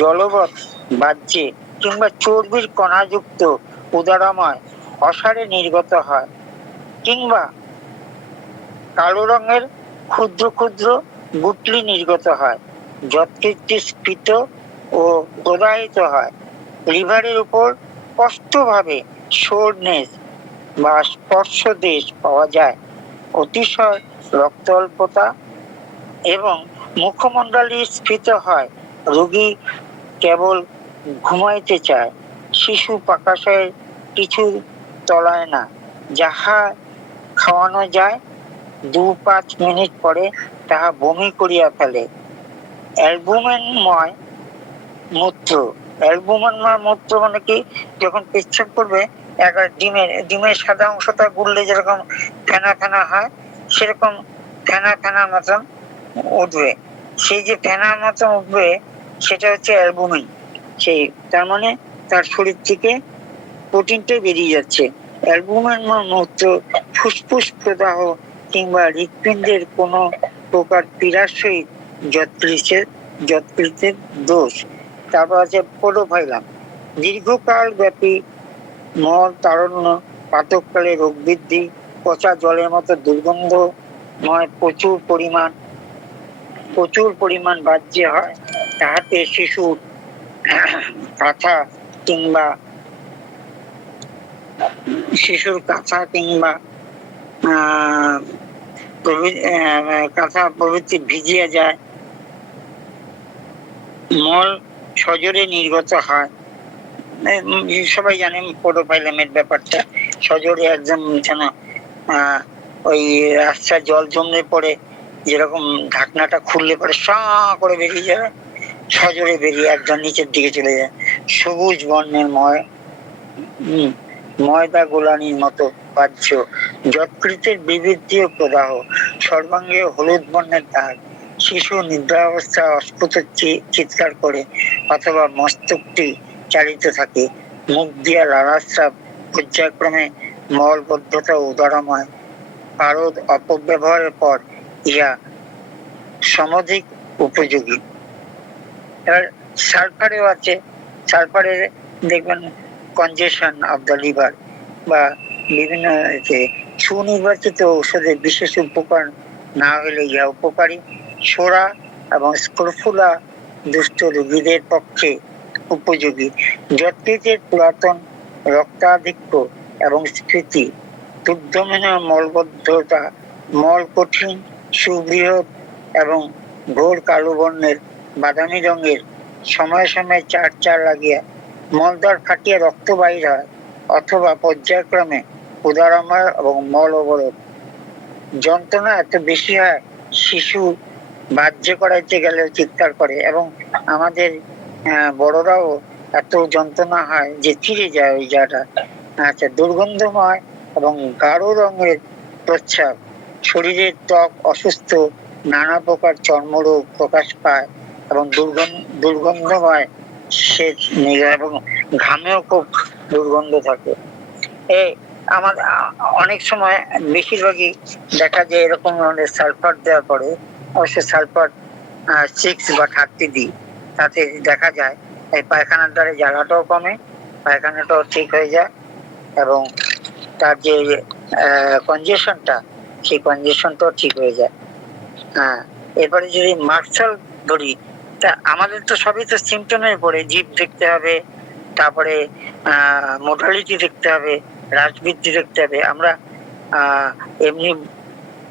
জলবৎ বাহ্যে কিংবা চর্বির কণাযুক্ত উদারময় অসারে নির্গত হয়, কিংবা কালো রঙের ক্ষুদ্র ক্ষুদ্র গুটলি নির্গত হয়। যকৃতটি স্ফীত ও প্রদাহিত হয়। লিভারের উপর স্পষ্টভাবে সোরনেস বা স্পর্শদেশ পাওয়া যায়। অতিশয় রক্ত অল্পতা এবং মুখমণ্ডলী স্ফীত হয়। রোগী কেবল ঘুমাইতে চায়। শিশু পাকাশয়ের কিছু তলায় না। যাহা খাওয়ানো যায় 2-5 মিনিট পরে তাহা বমি করিয়া ফেলে। অ্যালবুমিনময় মূত্র। অ্যালবুমিনময় মূত্র মানে কি, যখন পেচ্ছাপ করবে একবার ডিমের সাদা অংশটা গুললে যেরকম ফেনা ফেনা হয়, সেরকম ফেনা ফেনা মতন উঠবে। সেই যে ফেনার মতন উঠবে সেটা হচ্ছে অ্যালবুমিন। সেই তার মানে তার শরীর থেকে প্রোটিনটা বেরিয়ে যাচ্ছে। অ্যালবুমিনময় মূত্র ফুসফুস প্রদাহ কিংবা হৃৎপিণ্ডের কোনো প্রকার পীড়ার সহিত যকৃতের দোষ। তারপর আছে পোডোফাইলাম। দীর্ঘকাল ব্যাপী মল তারণ্য, পাতককালে রোগ বৃদ্ধি, পচা জলের মতো দুর্গন্ধময় প্রচুর পরিমাণ বাহ্য হয়। তাহাতে শিশুর কাঁথা কিংবা কাঁথা প্রভৃতি ভিজিয়া যায়। মল সজোরে নির্গত হয়। সবাই জানেন পোডোফাইলামের ব্যাপারটা। সজোরে একদম যেন ওই রাস্তায় জল জমলে পরে যেরকম ঢাকনাটা খুললে পরে সাঁ করে বেরিয়ে যাবে, সজোরে বেরিয়ে একদম নিচের দিকে চলে যায়। সবুজ বর্ণের ময়দা গোলানির মতো বাহ্য। যকৃতের বিবৃতীয় প্রদাহ। সর্বাঙ্গে হলুদ বর্ণের দাগ। শিশু নিদ্রাবস্থা অস্ফুট চিৎকার করে অথবা মস্তকটি চালিত থাকে। মুখ দিয়া লালাস্রাব, পর্যায়ক্রমে মলবদ্ধতা উদারময়। পারদ অপব্যবহারের পর ইহা সমধিক উপযোগী। এবার সালফারেও আছে। সালফারের দেখবেন কনজেশন অফ দ্য লিভার বা বিভিন্ন সুনির্বাচিত ঔষধের বিশেষ উপকার না হলে ইহা উপকারী। সোরা এবং স্ক্রোফুলা দুষ্ট রোগীদের পক্ষে উপযোগী। যকৃতের পুরাতন রক্তাধিক্য এবং স্ফীতি, দুর্দমন মলবদ্ধতা, মল কঠিন সুবৃহৎ এবং ঘোর কালো বর্ণের বাদামি রঙের, সময়ে সময়ে চার লাগিয়া মলদ্বার ফাটিয়া রক্ত বাহির হয়, অথবা পর্যায়ক্রমে উদারময় এবং মল অবরোধ। যন্ত্রণা এত বেশি হয় শিশু বাহ্য করাইতে গেলেও চিৎকার করে, এবং আমাদের বড়রাও এত যন্ত্রণা হয় যে চিড়ে যায় ওই জায়গাটা। আচ্ছা, দুর্গন্ধময় এবং গাঢ় রঙের প্রস্রাব। শরীরের ত্বক অসুস্থ, নানা প্রকার চর্মরোগ প্রকাশ পায় এবং দুর্গন্ধময় সেচ এবং ঘামেও খুব দুর্গন্ধ থাকে। আমার অনেক সময় বেশিরভাগই দেখা যায় এরকম ধরনের সালফার দেওয়ার পরে, অবশ্য সালফার 6 বা 30 দিই, তাতে দেখা যায় এই পায়খানার দ্বারে জ্বালাটাও কমে, পায়খানাটাও ঠিক হয়ে যায়, এবং তার যে কনজেশনটা, সেই কনজেশনটাও ঠিক হয়ে যায়। এরপরে যদি মার্শাল ধরি, তা আমাদের তো সবই তো সিমটমের পরে। জিভ দেখতে হবে, তারপরে মোডালিটি দেখতে হবে, রাজবৃদ্ধি দেখতে হবে। আমরা এমনি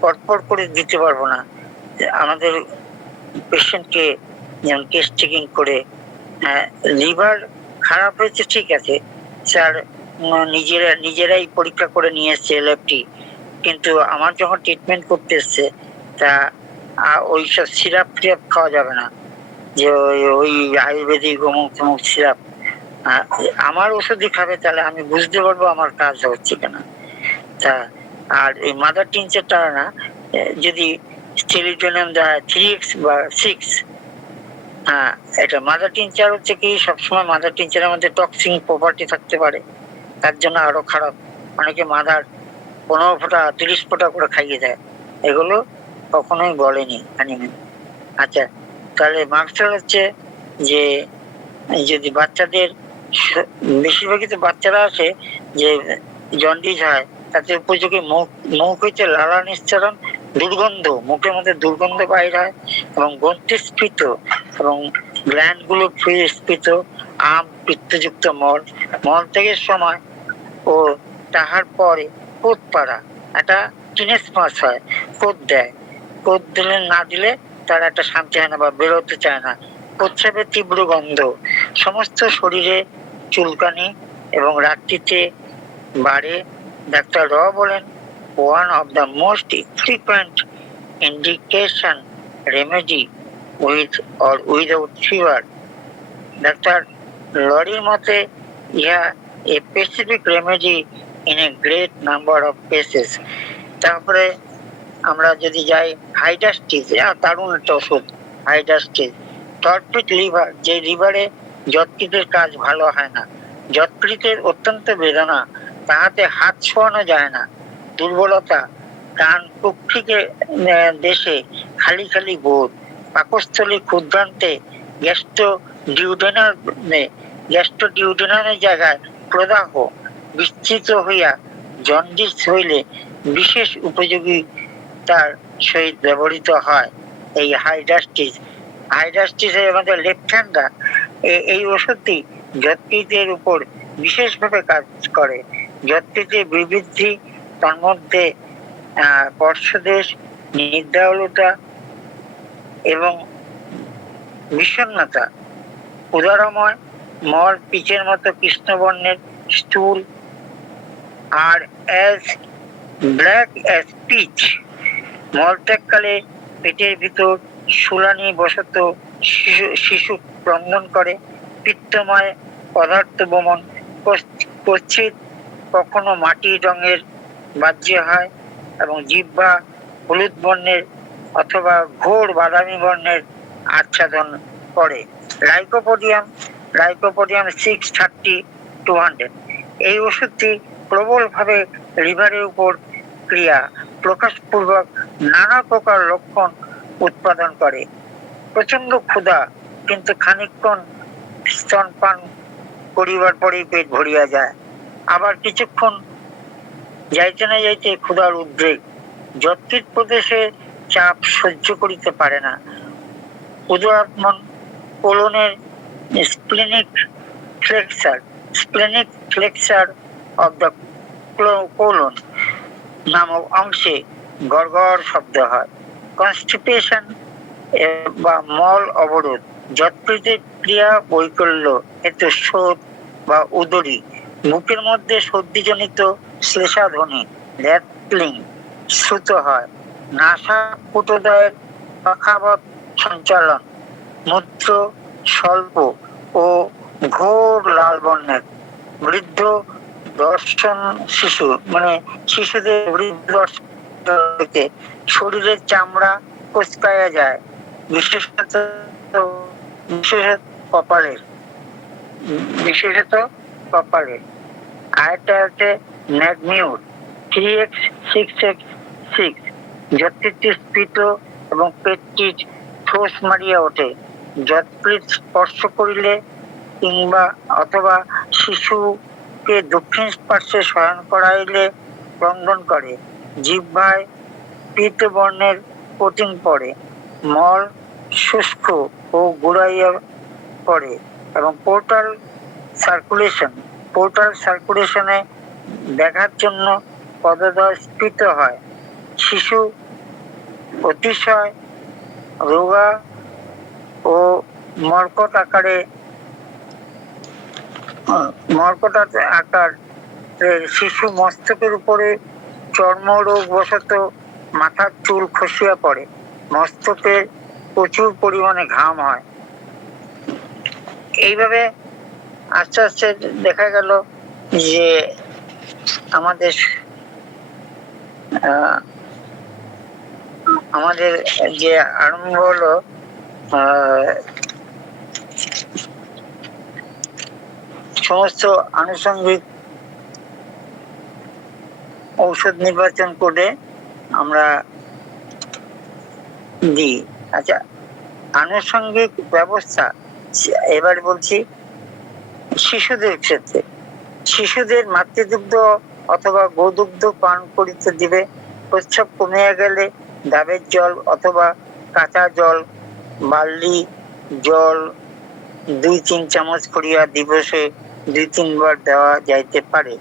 পরপর করে দিতে পারবো না। আমাদের পেশেন্টকে যেমন কেস চেকিং করে লিভার খারাপ হয়েছে ঠিক আছে স্যার, নিজেরাই পরীক্ষা করে নিয়ে এসছে এলএফটি, কিন্তু আমার যখন ট্রিটমেন্ট করতে এসছে তা ওইসব সিরাপ টিরাপ খাওয়া যাবে না, যে ওই আয়ুর্বেদিক অমুক তমুক সিরাপ। আমার ওষুধই খাবে, তাহলে আমি বুঝতে পারবো আমার কাজ হচ্ছে কিনা। তা আর এই মাদার টিনচারটা না, যদি স্টেরিডোনিয়াম দেয় 3x বা 6, হ্যাঁ এটা মাদার টিনচার হচ্ছে কি, সবসময় মাদার টিনচারের মধ্যে টক্সিন প্রপার্টি থাকতে পারে, তার জন্য আরো খারাপ। অনেকে মাদার 15 ফোঁটা 30 ফোঁটা করে খাইয়ে দেয়, এগুলো কখনোই বলেনি অ্যানিমেল। আচ্ছা, তাহলে মার্কসেল হচ্ছে যে যদি বাচ্চাদের, বেশিরভাগই তো বাচ্চারা আছে যে জন্ডিস হয়, তাতে উপযোগী মুখ হইতে লালা নিঃসরণ, দুর্গন্ধ, মুখের মধ্যে দুর্গন্ধ বাইর হয়, এবং গ্রন্থি স্ফীত এবং গ্ল্যান্ড গুলো স্ফীত, পিত্তযুক্ত মল ত্যাগের সময় ও তাহার পরে কোদ পাড়া, একটা টিনেস মাস হয়, কোদ দেয়, কোদ দিলে না দিলে তারা একটা শান্তি হয় না বা বেরোতে চায় না, প্রস্রাবের তীব্র গন্ধ, সমস্ত শরীরে চুলকানি এবং রাত্রিতে বাড়ে। ডাক্তার র বলেন, one of the most frequent indication remedy with or without fever. Doctor লরির মতে ইহা a specific remedy in a great number of cases. তারপরে আমরা যদি যাই হাইডাস্টিস, দারুণ একটা ওষুধ হাইডাস্টিস। টর্পিড লিভার, যে লিভারে যকৃতের কাজ ভালো হয় না, যকৃতের অত্যন্ত বেদনা, তাহাতে হাত ছোঁয়ানো যায় না, দুর্বলতা, কান কুক্ষিকে দেশে খালি খালি বোধ, পাকস্থলী ক্ষুদ্রান্তে গ্যাস্ট্রোডিউডেনামের জায়গায় প্রদাহ, বিস্তৃত হইয়া জন্ডিস হইলে বিশেষ উপযোগী তার সহিত ব্যবহৃত হয় এই হাইডাস্টিস। হাইডাস্টিসের আমাদের লেফট হ্যান্ডা, এই ওষুধটি যকৃতের উপর বিশেষভাবে কাজ করে। যকৃতের বিবৃদ্ধি, তার মধ্যে পর্শদেশ, নিদ্রালুতা এবং বিষণ্ণতা, উদারময় মল পিচের মতো কৃষ্ণবর্ণের স্টুল, আর অ্যাজ ব্ল্যাক অ্যাজ পিচ, মলত্যাগকালে পেটের ভিতর শুলানি বশত শিশু ক্রন্দন করে, পিত্তময় পদার্থ বমন, কচ্ছিত কখনো মাটির রঙের বাহ্য হয় এবং জিহ্বা হলুদ বর্ণের অথবা ঘোর বাদামি বর্ণের আচ্ছাদন করে। লাইকোপোডিয়াম 630-200, এই ওষুধটি প্রবলভাবে লিভারের উপর ক্রিয়া প্রকাশপূর্বক নানা প্রকার লক্ষণ উৎপাদন করে। প্রচন্ড ক্ষুধা, কিন্তু খানিকক্ষণ স্তনপান করিবার পরেই পেট ভরিয়া যায়, আবার কিছুক্ষণ যাইতে না যাইতে ক্ষুধার উদ্রেক, যকৃৎ প্রদেশে চাপ সহ্য করিতে পারে না, উদরাত্মন কোলনের splenic flexure of the colon নামক অংশে গড়গড় শব্দ হয়। কনস্টিপেশন বা মল অবরোধ, যকৃতের ক্রিয়া বৈকল্য হেতু শোধ বা উদরী, বুকের মধ্যে সর্দিজনিত শ্লেষাধ্বনি, র্যাটলিং শ্রুত হয়, নাসাপুটোদয়ের পাখাবৎ সঞ্চালন, মূত্র স্বল্প ও ঘোর লাল বর্ণের, বৃদ্ধ দর্শন শিশু, মানে শিশুদের বৃদ্ধ দর্শন শরীরের চামড়া কোঁচকায়া যায়, বিশেষত কপালের। আরেকটা হচ্ছে ম্যাগনিউর 3x6x6, যকৃত স্ফীত এবং পেটটি ঠোস মারিয়া ওঠে, যকৃৎ স্পর্শ করিলে কিংবা অথবা শিশুকে দক্ষিণ পার্শ্বে শয়ন করাইলে ক্রন্দন করে, জিহ্বায় পীত বর্ণের কোটিং পড়ে, মল শুষ্ক ও গুড়াইয়া পড়ে, এবং পোর্টাল সার্কুলেশনে দেখার জন্য পদদ্বয় স্ফীত হয়, শিশু অতিশয় রোগা ও মর্কট আকারে মর্কটার আকার শিশু মস্তকের উপরে চর্মরোগ বশত মাথার চুল খসিয়া পড়ে, মস্তকে প্রচুর পরিমাণে ঘাম হয়। এইভাবে আস্তে আস্তে দেখা গেল যে আমাদের আমাদের যে আরম্ভ হলো সমস্ত আনুষঙ্গিক ঔষধ নির্বাচন করে আমরা দিই। আচ্ছা, আনুষঙ্গিক ব্যবস্থা এবার বলছি শিশুদের ক্ষেত্রে। শিশুদের মাতৃদুগ্ধ অথবা গোদুগ্ধ পান করিতে দিবে। প্রস্রাব কমিয়া গেলে ডাবের জল অথবা কাঁচা জল, বার্লি জল 2-3 চামচ করিয়া দিবসে 2-3 বার দেওয়া যাইতে পারে।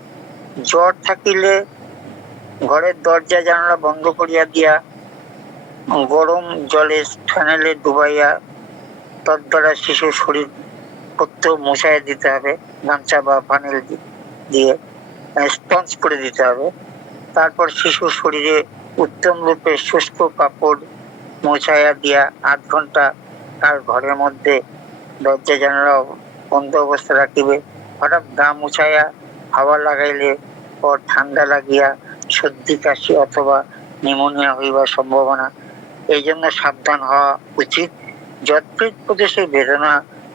জ্বর থাকিলে ঘরের দরজা জানালা বন্ধ করিয়া দিয়া গরম জলে ফেনেলে ডুবাইয়া তদ্বারা শিশুর শরীর পত্র মুছাইয়া দিতে হবে, গামছা বা ফানেল দিয়ে স্পঞ্জ করে দিতে হবে। তারপর শিশুর শরীরে উত্তম রূপে শুষ্ক কাপড় মোছাইয়া দিয়া 8 ঘন্টা তার ঘরের মধ্যে দরজা জানালা বন্ধ অবস্থা রাখিবে। হঠাৎ গা মুছাইয়া হাওয়া লাগাইলে পর ঠান্ডা লাগিয়া সর্দি কাশি অথবা নিউমোনিয়া হইবার সম্ভাবনা, এই জন্য সাবধান হওয়া উচিত। যৎকৃত প্রদেশে বেদনা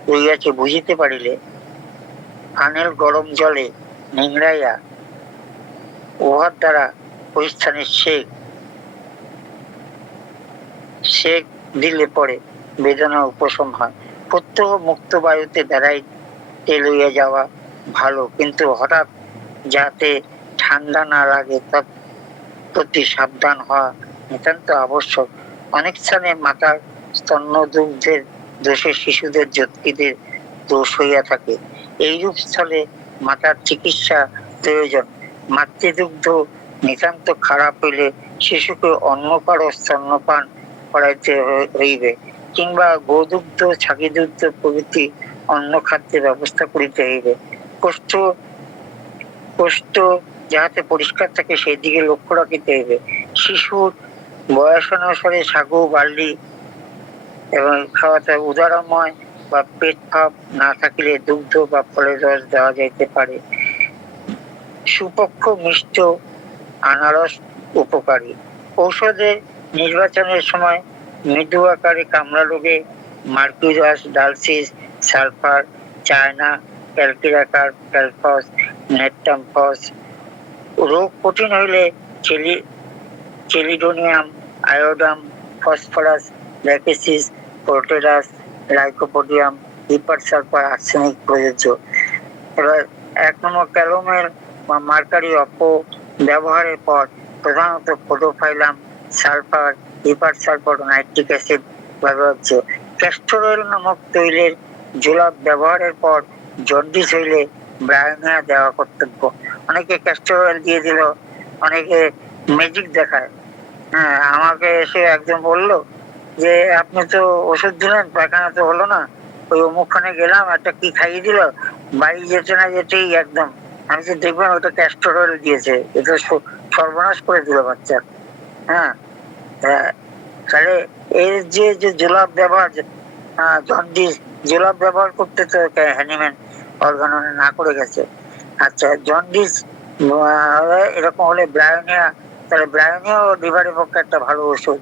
রইয়াছে বুঝিতে পারিলে ফানেল গরম জলে নিংড়াইয়া উহার দ্বারা ওই স্থানে সেক দিলে পরে বেদনা উপশম হয়। প্রত্যহ মুক্ত বায়ুতে বেড়াইতে লইয়া যাওয়া ভালো, কিন্তু হঠাৎ যাতে ঠান্ডা না লাগে তার প্রতি সাবধান হওয়া নিতান্ত আবশ্যক। অনেক স্থানে মাতার স্তন্যদুগ্ধের দোষে শিশুদের যৎকিদের দোষ হইয়া থাকে। এইরূপ স্থলে মাতার চিকিৎসা প্রয়োজন। মাতৃদুগ্ধ নিতান্ত খারাপ হইলে শিশুকে অন্য কারো স্তন্যপান করাইতে হইবে, কিংবা গোদুগ্ধ, ছাগিদুগ্ধ প্রভৃতি অন্য খাদ্যের ব্যবস্থা করিতে হইবে। কোষ্ঠ যাহাতে পরিষ্কার থাকে সেই দিকে লক্ষ্য রাখিতে হইবে। শিশুর বয়স অনুসারে সাগু, বার্লি এবং খাওয়াতে উদারময় বা পেট ভাব না থাকিলে দুগ্ধ বা ফলের রস দেওয়া যাইতে পারে। সুপক্ষ মিষ্ট আনারস উপকারী। ঔষধের নির্বাচনের সময় মৃদু আকারে কামড়া রোগে মার্কুরাস, ডালসিস, সালফার, চায়না, ক্যালকিরাকার, ক্যালফস, নেট্টামফস। রোগ কঠিন হইলে চেলিডোনিয়াম, আয়োডাম, ফসফরাস, ল্যাকেসিস, প্রোটেরাস, লাইকোপোডিয়াম, হিপার সালফার, আর্সেনিক প্রযোজ্য। এবার 1 নম্বর ক্যালোমেল বা মার্কারি ব্যবহারের পর প্রধানত ফোটোফাইলাম, sulphur, hepar sulphur, nitric acid ব্যবহার্য। ক্যাস্টর অয়েল নামক তৈলের জোলাপ ব্যবহারের পর জন্ডিস হইলে ব্রায়োনিয়া দেওয়া কর্তব্য। অনেকে ক্যাস্টর অয়েল দিয়ে দিল, অনেকে ম্যাজিক দেখায়। হ্যাঁ, আমাকে এসে একজন বললো যে আপনি তো ওষুধ দিলেন, পায়খানা তো হলো না, ওই অমুকখানে গেলাম, একটা কি খাইয়ে দিল, বাড়ি যেতে না যেতেই একদম। আমি তো দেখবেন ওটা ক্যাস্টর অয়েল দিয়েছে, এটা সর্বনাশ করে দিল বাচ্চার। হ্যাঁ, তাহলে এর যে জোলাপ ব্যবহার, জন্ডিস, জোলাপ ব্যবহার করতে তো হ্যানিম্যান অর্গানন না করে গেছে। আচ্ছা, জন্ডিস এরকম হলে ব্রায়োনিয়া, তাহলে ব্রায়োনিয়া ও লিভারের পক্ষে একটা ভালো ওষুধ।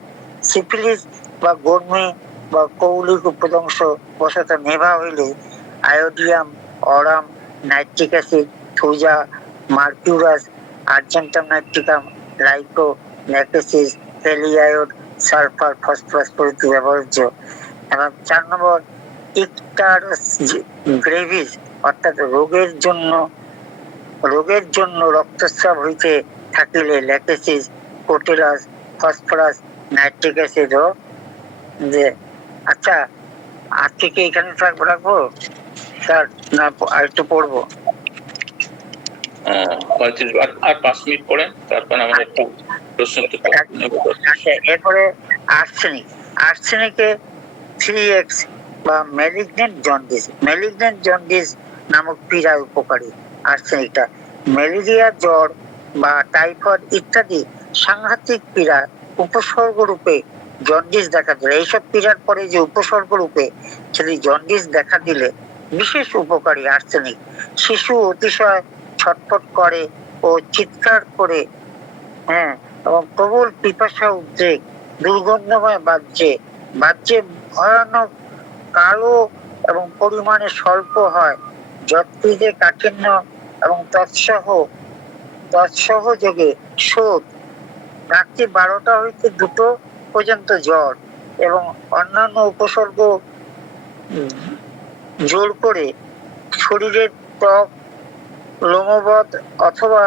সিফিলিস বা গর্মি বা কৌলিক উপদংশ বশত নেভা হইলে iodium, aurum, nitric acid, thuja, mercurius, argentum nitricum, lyco, lachesis, হেলিয়ায়োড, সালফার, ফসফরাস প্রভৃতি ব্যবহার্য। এবং 4 নম্বর ইকটারস গ্রেভিস, অর্থাৎ রোগের জন্য রক্তস্রাব হইতে থাকিলে ল্যাকেসিস, প্রোটেরাস, ফসফরাস, নাইট্রিক অ্যাসিড ও যে। আচ্ছা, আজকে কি এখানে রাখবো স্যার, না আর একটু পড়বো? 5 মিনিট পরে তারপর আমাদের একটু প্রশ্ন। আচ্ছা, এরপরে আর্সেনিকে 3x বা ম্যালিগন্যান্ট জন্ডিস। ম্যালিগন্যান্ট জন্ডিস নামক পীড়ায় উপকারী আর্সেনিকটা। ম্যালেরিয়া, জ্বর বা টাইফয়েড ইত্যাদি সাংঘাতিক পীড়া উপসর্গ রূপে জন্ডিস দেখা দিলে, এইসব পীড়ার পরে যে উপসর্গ রূপে যদি জন্ডিস দেখা দিলে বিশেষ উপকারী আর্সেনিক। শিশু অতিশয় ছটফট করে ও চিৎকার করে, হ্যাঁ, এবং প্রবল পিপাসা, উদ্রেক, দুর্গন্ধময় বাহ্যে ভয়ানক কালো এবং পরিমাণে স্বল্প হয়, যকৃতে কাঠিন্য এবং তৎসহযোগে শোধ, রাত্রি 12টা হইতে 2টো পর্যন্ত জ্বর এবং অন্যান্য উপসর্গ জোর করে শরীরের ত্বক লোমবৎ অথবা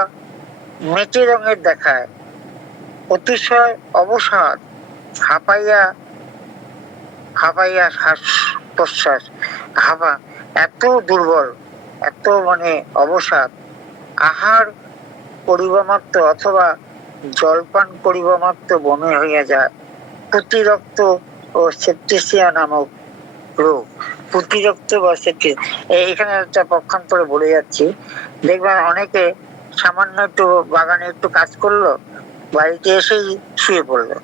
মেটে রঙের দেখায়, অতিশয় অবসাদ, হাঁপাইয়া শ্বাস প্রশ্বাস, এত দুর্বল, এত অবসাদ, আহার করিবা মাত্র অথবা জলপান করিবা মাত্র বমি হইয়া যায়, প্রতিরক্ত ও সেপ্টিসিয়া নামক রোগ। প্রতিরক্ত বা সেপ্টিস, এখানে একটা পক্ষান্তরে বলে যাচ্ছি। দেখবেন অনেকে সামান্য একটু বাগানে একটু কাজ করলো, বাড়িতে এসেই শুয়ে পড়লো,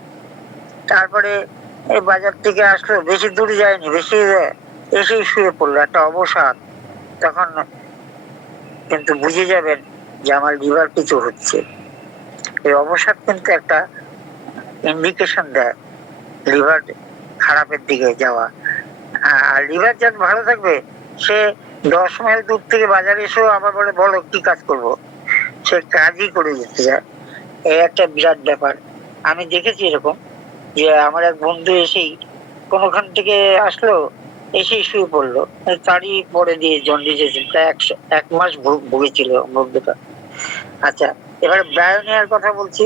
তারপরে এই বাজার থেকে আসলো, বেশি দূর যায়নি, এসেই শুয়ে পড়লো, একটা অবসাদ। তখন কিন্তু বুঝে যাবেন যে আমার লিভার কিছু হচ্ছে। এই অবসাদ কিন্তু একটা ইন্ডিকেশন দেয় লিভার খারাপের দিকে যাওয়া। আর লিভার যার ভালো থাকবে, সে 10 মাইল দূর থেকে বাজারে এসেও আবার বলো কি কাজ করব, সে কাজই করে যেতে যায়। এই একটা বিরাট ব্যাপার। আমি দেখেছি এরকম, যে আমার এক বন্ধু এসেই কোনখান থেকে আসলো, এসেই শুয়ে পড়লো, তারই পরে দিয়ে জন্ডিস এসেছিল, প্রায় 1 মাস ভুগেছিল বন্ধুটা। আচ্ছা, এবার ব্রায়োনিয়ার কথা বলছি,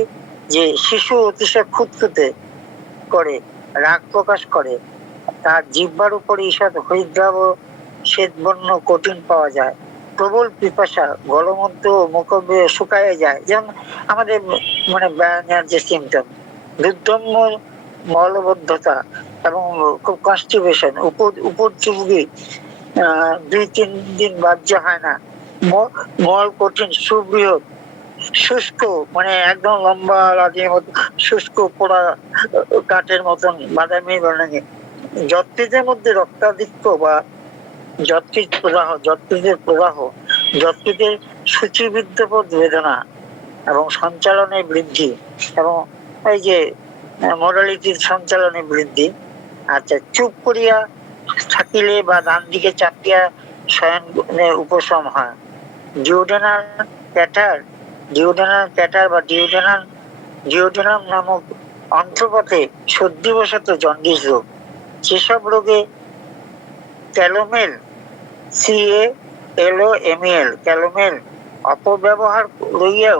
যে শিশু অতিশয় খুঁতখুঁতে করে, রাগ প্রকাশ করে, তার জিহ্বার উপরে ঈষৎ হরিদ্রাব শ্বেতবর্ণ কঠিন পাওয়া যায়, প্রবল পিপাসা, গলমধ্য মুখ শুকায় যায়, যেমন আমাদের ব্যায়ামের যে সিমটম, দুর্দম্য মলবদ্ধতা এবং খুব কনস্টিপেশন, উপচুবি, 2-3 দিন বাহ্য হয় না, মল কঠিন, সুবৃহৎ, শুষ্ক, একদম লম্বা লাঠির মতো শুষ্ক, পোড়া কাঠের মতন বাদামি বর্ণে, যকৃতের মধ্যে রক্তাধিক্য বা যকৃতের প্রদাহ, যকৃতের সূচিবিদ্যপদ বেদনা এবং সঞ্চালনের বৃদ্ধি, এবং এই যে মোরালিটির সঞ্চালনের বৃদ্ধি। আচ্ছা, চুপ করিয়া থাকিলে বা ডান দিকে চাপিয়া শয়নে উপশম হয়। ডিওডেনাল ক্যাটার বা ডিওডেনাম নামক অন্ত্রপথে সর্দিবশত জন্ডিস রোগ। যেসব রোগে ক্যালোমেল ক্যালোমেল অপব্যবহার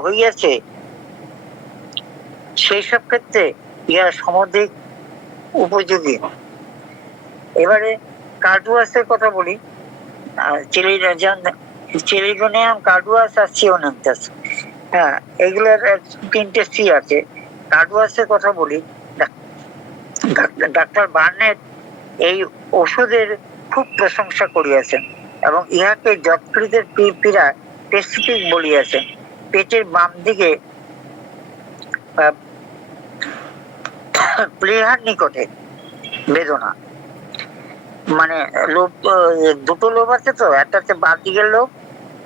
হইয়াছে, সেই সব ক্ষেত্রে ইহা সমধিক উপযোগী। এবারে কার্ডুয়াসের কথা বলি। চেলিডোনিয়াম, কার্ডুয়াস আর সিওনান্থাস, হ্যাঁ, এগুলোর 3টে সি আছে। কার্ডুয়াসের কথা বলি, ডাক্তার বার্নেট এই ওষুধের খুব প্রশংসা করিয়াছেন এবং ইহাকে যকৃতের পীড়া স্পেসিফিক বলিয়াছেন। পেটের বাম দিকে প্লেহার নিকটে বেদনা, লোভ, 2টো লোভ আছে তো, একটা হচ্ছে বাম দিকের লোভ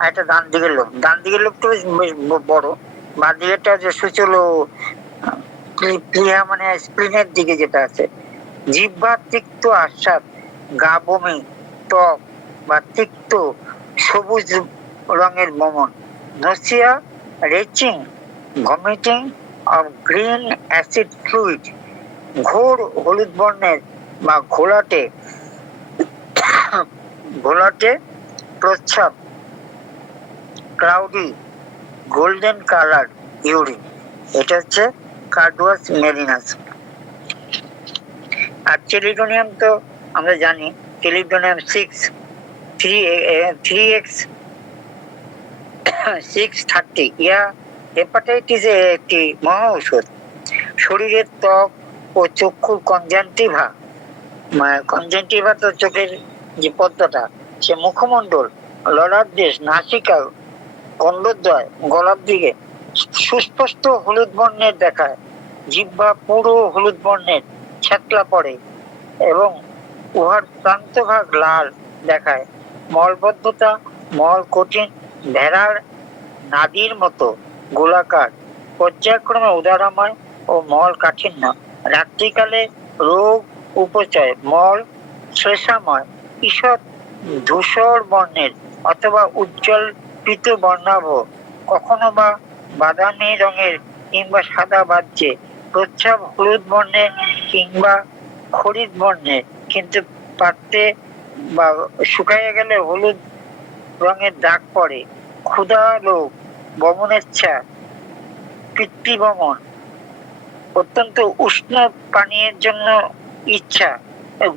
আর একটা ডান দিকের লোভ। ডান দিকের লোভটা বেশ বড়, বাম দিকেরটা হচ্ছে সুচল প্লিহা, স্প্লিনের দিকে যেটা আছে। জিহ্বার তিক্ত আস্বাদ, গা বমি, ত্বক বা তিক্ত সবুজ রঙের বমন, nausea, retching, vomiting of green acid fluid, ঘোর হলুদ বর্ণের বা ঘোলাটে প্রস্রাব, ক্লাউডি গোল্ডেন কালার ইউরিন। এটা হচ্ছে কার্ডুয়াস মেরিনাস। আর চেলিডোনিয়াম তো আমরা জানি, চেলিডোনিয়াম 3x630, ইয়া হেপাটাইটিস এর একটি মহা ঔষধ। শরীরের ত্বক ও চক্ষুর কনজাংটিভা তো চোখের যে পর্দাটা, সে মুখমণ্ডল ললাট দেশ, নাসিকা, গন্ধদ্বয়, গলার দিকে সুস্পষ্ট হলুদ বর্ণের দেখায়। জিহ্বা পুরো হলুদ বর্ণের ছ্যাতলা পড়ে এবং উহার প্রান্তভাগ লাল দেখায়। মলবদ্ধতা, মল কঠিন ভেড়ার নাদির মতো গোলাকার, পর্যায়ক্রমে উদারময় ও মল কাঠিন্য। রাত্রিকালে রোগ উপচয়, মল শ্লেষাময়, ঈষৎ ধূসর বর্ণের অথবা উজ্জ্বল পীত বর্ণাভ, কখনো বা বাদামি রঙের কিংবা সাদা বাহ্যে, প্রচ্ছাব হলুদ বর্ণের কিংবা খরিদ বর্ণের, কিন্তু পাত্রে বা শুকাইয়া গেলে হলুদ রঙের দাগ পড়ে। ক্ষুধা লোভ, বমনেচ্ছা, পিতৃবমন, অত্যন্ত উষ্ণ পানীয়ের জন্য ইচ্ছা,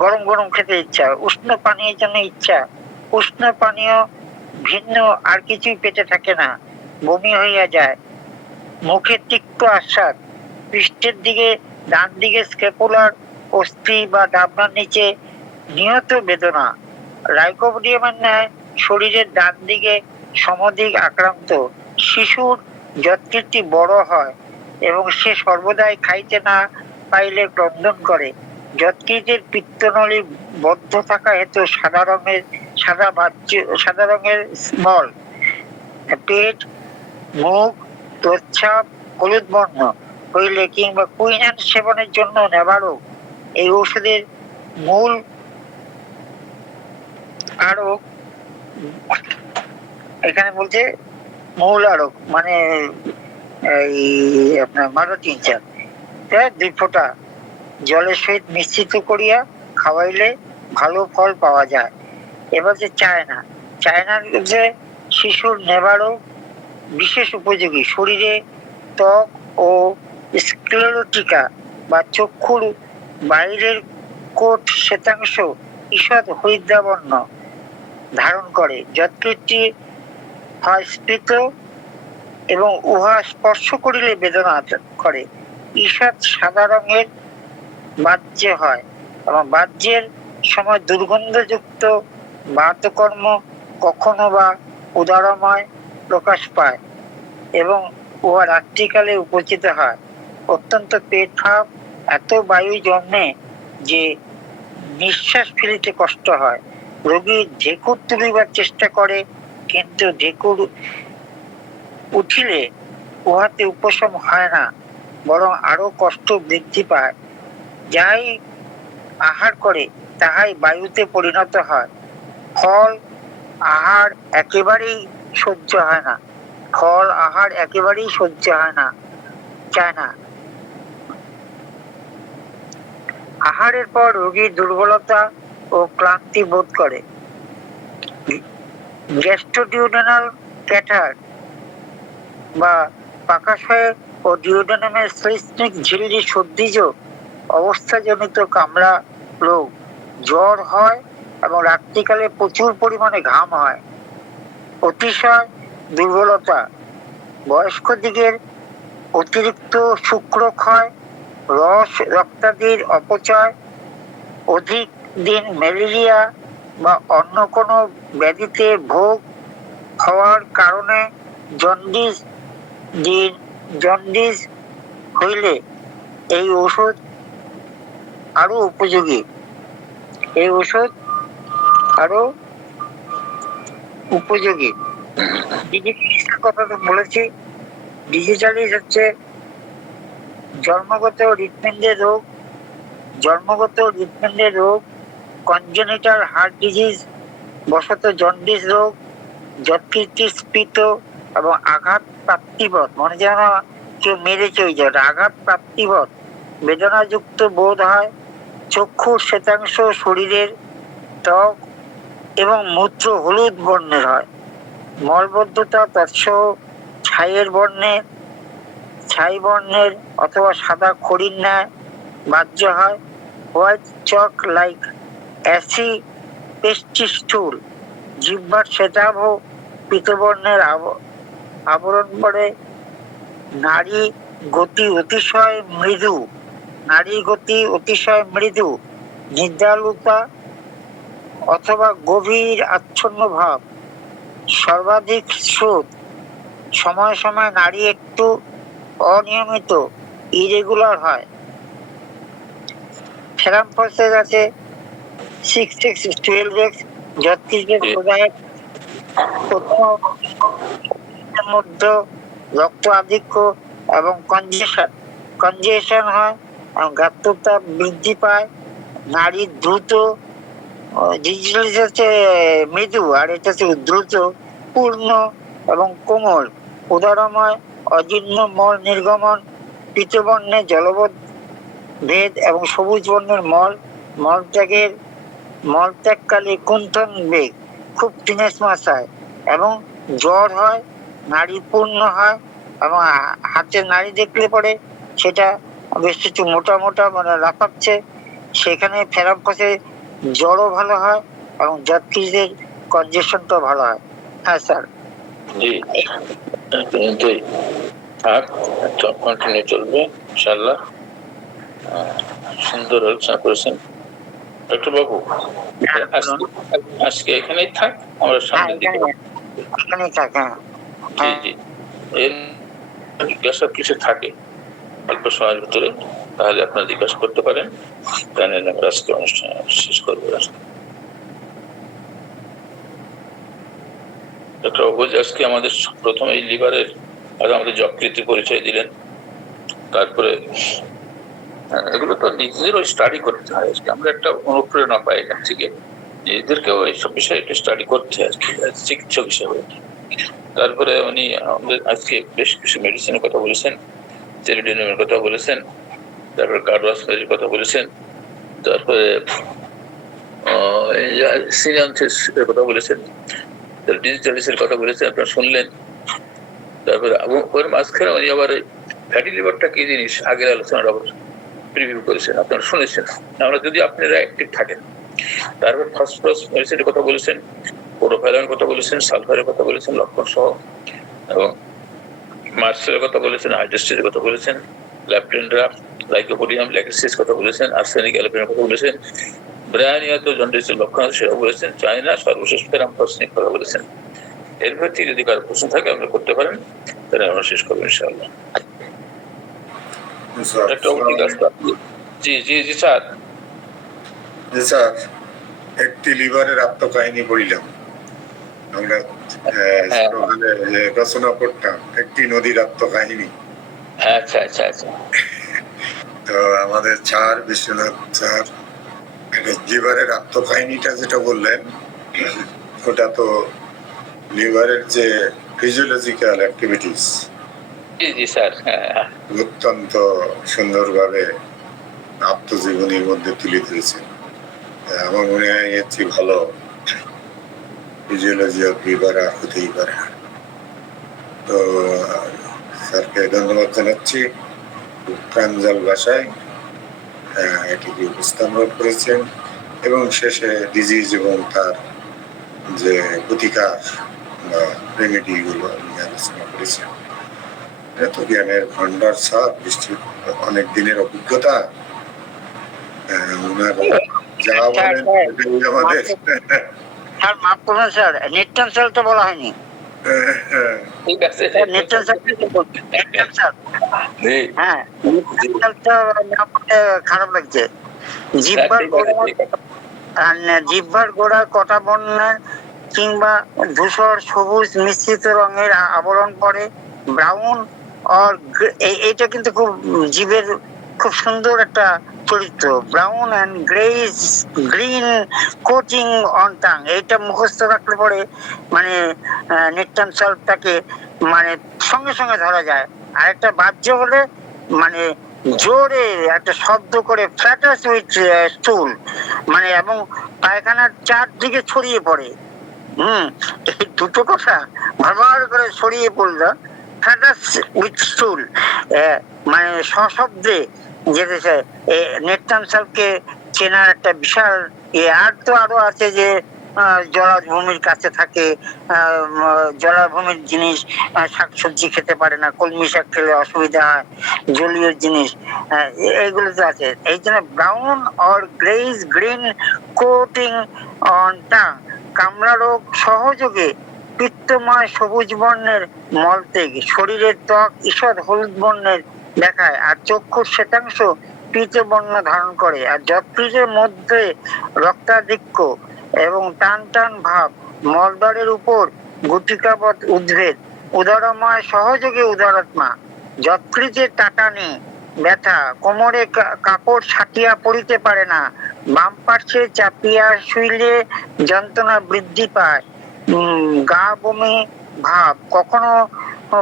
গরম গরম খেতে ইচ্ছা, উষ্ণ পানীয়ের জন্য ইচ্ছা, উষ্ণ পানীয় ভিন্ন আর কিছুই পেটে থাকে না, বমি হইয়া যায়। মুখে তিক্ত আস্বাদ, পৃষ্ঠের দিকে ডান দিকে স্ক্যাপুলার অস্থি বা ডাবনার নিচে নিহত বেদনা। রাইকোডিয়ামের ন্যায় শরীরের ডান দিকে সমদিক আক্রান্ত। শিশুর যৎকীর্তি বড় হয় এবং সে সর্বদাই খাইতে না পাইলে ক্রন্দন করে। যৎকীর্তির পিত্তনলী বদ্ধ থাকা হেতু সাদা রঙের স্মল। পেট, মুখ, প্রচ্ছাব হলুদ বর্ণ হইলে কিংবা কুইনান সেবনের জন্য নেবারক এই ঔষধের মূল আরক, এখানে বলছে মূল আরক মানে এই আপনার মারো টিনচার, 2 ফোঁটা জলের সহিত মিশ্রিত করিয়া খাওয়াইলে ভালো ফল পাওয়া যায়। এবার যে চায়না, চায়নার যে শিশুর নেবারও বিশেষ উপযোগী। শরীরে ত্বক ও স্ক্লেরোটিকা বা চক্ষুর বাইরের কোট শ্বেতাংশ ঈষৎ হরিদ্রাবর্ণ ধারণ করে। যৎকীর্তি হয় স্ফীত এবং উহা স্পর্শ করিলে বেদনা করে। ঈষৎ সাদা রঙের বাহ্যে হয় এবং বাহ্যের সময় দুর্গন্ধযুক্ত বাতকর্ম কখনো বা উদারময় প্রকাশ পায় এবং উহা রাত্রিকালে উপচিত হয়। অত্যন্ত পেট ভাব, এত বায়ু জন্মে যে নিঃশ্বাস ফেলিতে কষ্ট হয়। রোগী ঢেকুর তুলিবার চেষ্টা করে, কিন্তু ঢেকুর উঠিলে উহাতে উপশম হয় না, বরং আরো কষ্ট বৃদ্ধি পায়। যাই আহার করে তাহাই বায়ুতে পরিণত হয়। ফল আহার একেবারেই সহ্য হয় না, ফল আহার একেবারেই সহ্য হয় না, চায় না। আহারের পর রোগী দুর্বলতা ও ক্লান্তি বোধ করে। গ্যাস্ট্রোডিউডেনাল ক্যাটার বা পাকাশয় ও ডিউডেনামের সৈস্মিক ঝিল্লি সর্দিজ অবস্থাজনিত কামড়া রোগ, জ্বর হয় এবং রাত্রিকালে প্রচুর পরিমাণে ঘাম হয়। অতিশয় দুর্বলতা, বয়স্ক দিকের অতিরিক্ত শুক্রক্ষয়, রক্তাদির অপচয়, অধিক দিন ম্যালেরিয়া বা অন্য কোনো ব্যাধিতে ভোগ হওয়ার কারণে জন্ডিস হইলে এই ওষুধ আরো উপযোগী। এই ওষুধ আরো উপযোগী। ডিজিটালিজের কথা তো বলেছি। ডিজিটালিজ হচ্ছে জন্মগত হৃৎপিণ্ডের রোগ, কনজেনিটাল হার্ট ডিজিজ বশত জন্ডিস রোগ, যৎকীর্তি স্ফীত এবং আঘাত প্রাপ্তিবৎ, মনে যেন কেউ মেরেছে ওই জায়গাটা, আঘাত প্রাপ্তিবৎ বেদনাযুক্ত বোধ হয়। চক্ষুর শ্বেতাংশ, শরীরের ত্বক এবং মূত্র হলুদ বর্ণের হয়। মলবদ্ধতা তৎসহ ছাই বর্ণের অথবা সাদা খড়ির ন্যায় বাহ্য হয়। হোয়াইট চক লাইক অ্যাসি পেস্টিস্টুল, জিহ্বার শ্বেতাভ পীতবর্ণের আবরণ পড়ে। নারী গতি অতিশয় মৃদু, নিদ্রালুতা অথবা গভীর আচ্ছন্ন ভাব, সর্বাধিক স্রোত, সময় সময় নাড়ি একটু অনিয়মিত ইরেগুলার হয়। থ্যালামফাসের আছে 6x 12x, যকৃতের প্রদাহের কোথাও মধ্যে রক্ত আধিক্য এবং কনজেশন হয় এবং গাত্রতাপ বৃদ্ধি পায়। নারী দ্রুত, ডিজিটাল হচ্ছে মৃদু আর এটা হচ্ছে দ্রুত, পূর্ণ এবং কোমল, উদারময়, অজীর্ণ মল নির্গমন, পীতবর্ণের জলবদ্ধ ভেদ এবং সবুজ বর্ণের মলত্যাগকালে কুণ্ঠন বেগ, খুব টিনেসমাস হয় এবং জ্বর হয়, নাড়ি পূর্ণ হয় এবং হাতের নাড়ি দেখলে পরে সেটা বেশ একটু মোটা মোটা মানে লাফাচ্ছে। সেখানে থ্যালামফাসে জ্বরও ভালো হয় এবং যকৃতের কনজেশনটাও ভালো হয়। হ্যাঁ স্যার। জি, পর্যন্তই থাক, কন্টিনিউ চলবে ইনশাআল্লাহ। সুন্দর আলোচনা করেছেন ডক্টর বাবু। আজকে এখানেই থাক, আমরা সামনের দিকে এখানেই থাক। জি জি, এর জিজ্ঞাসা কিছু থাকে অল্প সময়ের ভিতরে, তাহলে আপনারা জিজ্ঞাসা করতে পারেন। জানেন আমরা আজকে অনুষ্ঠান শেষ করবো। ডক্টর বাবু আজকে আমাদের প্রথমে লিভারের আর আমাদের যকৃতের পরিচয় দিলেন, তারপরে এগুলো তো নিজেদেরও স্টাডি করতে হয়। আমরা একটা অনুপ্রেরণা পাই এখান থেকে, নিজেদেরকেও এইসব বিষয়ে একটু স্টাডি করতে হয় চিকিৎসক হিসেবে। তারপরে উনি আমাদের আজকে বেশ কিছু মেডিসিনের কথা বলেছেন, সেরিডোনিয়ামের কথা বলেছেন, তারপরে কার্ডিওভাস্কুলারের কথা বলেছেন, তারপরে সিরিয়ান্সের কথা বলেছেন, ডিজিটালিসের কথা বলেছেন, আপনারা শুনলেন। তারপরে ওর মাঝখানে উনি আবার ফ্যাটি লিভারটা কি জিনিস আগের আলোচনার আবার প্রিভিউ করেছেন, আপনারা শুনেছেন। আমরা যদি আপনারা অ্যাক্টিভ থাকেন। তারপর ফসফরাস মেডিসিনের কথা বলেছেন, প্রোটোফাইলের কথা বলেছেন, সালফারের কথা বলেছেন লক্ষণ সহ, এবং মার্সেলের কথা বলেছেন, হাইড্রোস্টেটের কথা বলেছেন, ল্যাপটেন্ড্রা, লাইকোপোডিয়াম, ল্যাক্টোসিস কথা বলেছেন, আর্সেনিক অ্যালোপেনের কথা বলেছেন, ব্রায়ানিয়াত জন্ডিসের লক্ষণ আছে সেটাও বলেছেন, চায়না সর্বশেষ থ্যালামফাস নিয়ে কথা বলেছেন। এর ভিত্তি যদি কারো প্রশ্ন থাকে আমরা করতে পারেন, তাহলে আমরা শেষ করবো ইনশাআল্লাহ। জি জি জি স্যার। স্যার, একটি লিভারের আত্মকাহিনী বললাম আমরা, রচনা করতাম একটি নদীর আত্মকাহিনী। আচ্ছা আচ্ছা আচ্ছা। তো আমাদের স্যার বিশ্বনাথ স্যার লিভারের আত্মকাহিনীটা যেটা বললেন, ওটা তো লিভারের যে ফিজিওলজিক্যাল অ্যাক্টিভিটিস অত্যন্ত সুন্দরভাবে আত্মজীবনীর মধ্যে তুলে ধরেছেন। আমার মনে হয় এর চেয়ে ভালো ফিজিওলজি অফ লিভার আর হতেই পারে না। তো স্যারকে ধন্যবাদ জানাচ্ছি, খুব প্রাঞ্জল ভাষায় এটিকে উপস্থাপন করেছেন এবং শেষে ডিজিজ এবং তার যে প্রতিকার বা রেমেডিগুলো নিয়ে আলোচনা করেছেন। এত জ্ঞানের ভান্ডার স্যার, নিশ্চিত অনেক দিনের অভিজ্ঞতা। ওনার যা বলেন আমাদের স্যার মাফ করুন স্যার, নিউটন সেল তো বলা হয়নি। ঠিক আছে, নিউটন সেল স্যার। হ্যাঁ, খারাপ লাগছে। জিহ্বার গোড়ায় কটা বর্ণের কিংবা ধূসর সবুজ মিশ্রিত রঙের আবরণ পড়ে, ব্রাউন আর এইটা কিন্তু খুব জীবের খুব সুন্দর একটা চরিত্র। Brown and green coating on tongue, এইটা মুখস্থ রাখলে পরে মানে নিউটন সলভটাকে মানে সঙ্গে সঙ্গে ধরা যায়। আর একটা বাহ্য হলে মানে জোরে একটা শব্দ করে ফ্ল্যাটাস উইথ স্টুল, মানে এবং পায়খানার চারদিকে ছড়িয়ে পড়ে। এই দুটো কথা ভালো করে ছড়িয়ে পড়লো। ফ্ল্যাটাস উইথ স্টুল মানে সশব্দে যেতেছে। নিউটন সলভকে চেনার একটা বিশাল আর তো আরো আছে যে জলাভূমির কাছে থাকে, জলাভূমির জিনিস, শাকসবজি খেতে পারে না, কলমি শাক খেলে অসুবিধা হয়, জলীয় জিনিস এইগুলো তো আছে। এই জন্য brown or green coating on tongue, কামড়া রোগ সহযোগে পিত্তময় সবুজ বর্ণের মলত্যাগ, শরীরের ত্বক ঈষৎ হলুদ বর্ণের দেখায়, আর চক্ষুর শ্বেতাংশ পীত বর্ণ ধারণ করে, আর যকৃতের মধ্যে রক্তাধিক্য এবং টান টান ভাব, মলদ্বারের উপর গুটিকাবৎ উদ্ভেদ, উদরময় সহযোগে উদরাত্মা, যকৃতে টাটানি ব্যথা, কোমরে কাপড় ছাটিয়া পড়িতে পারে না, বাম পার্শ্বে চাপিয়া শুইলে যন্ত্রণা বৃদ্ধি পায়, গা বমি ভাব, কখনো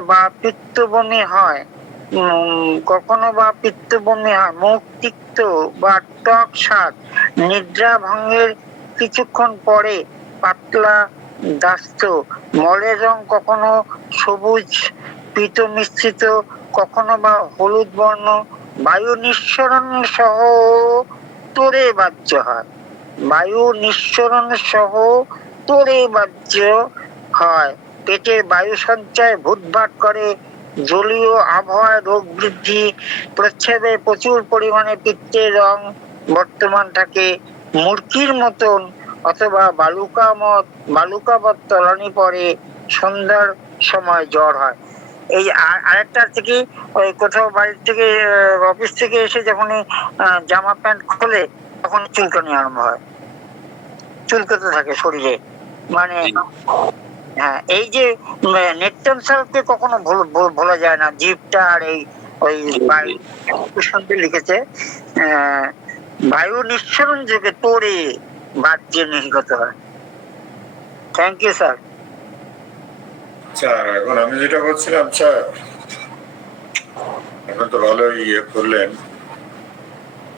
বা পিত্ত বমি হয়, মুখ তিক্ত বা টক স্বাদ, নিদ্রা ভঙ্গের কিছুক্ষণ পরে পাতলা দাস্ত, মলের রং কখনো সবুজ পীত মিশ্রিত, কখনো বা হলুদ বর্ণ, বায়ু নিঃসরণ সহ তোরে বাহ্য হয়, পেটে বায়ু সঞ্চয় ভুটভাট করে, জলীয় আবহাওয়ায় রোগ বৃদ্ধি, প্রচ্ছদে প্রচুর পরিমাণে পিত্তের রং বর্তমান থাকে, মূর্তির মতন অথবা বালুকাবৎ তলানি পরে, সন্ধ্যার সময় জ্বর হয়। এই আরেকটা থেকে ওই কোথাও বাড়ির থেকে অফিস থেকে এসে যখনই জামা প্যান্ট খোলে তখন চুলকানি আরম্ভ হয়, চুলকাতে থাকে শরীরে, মানে হ্যাঁ। এই যে নেট্টন স্যারকে কখনো ভোলা যায় না, জিভটা আর এই ওই শুনতে লিখেছে বায়ু নিঃসরণ যোগে তোরে বাহ্যে নির্গত হয়। Thank you sir. স্যার এখন আমি যেটা বলছিলাম স্যার, এখন তো ভালো করলেন,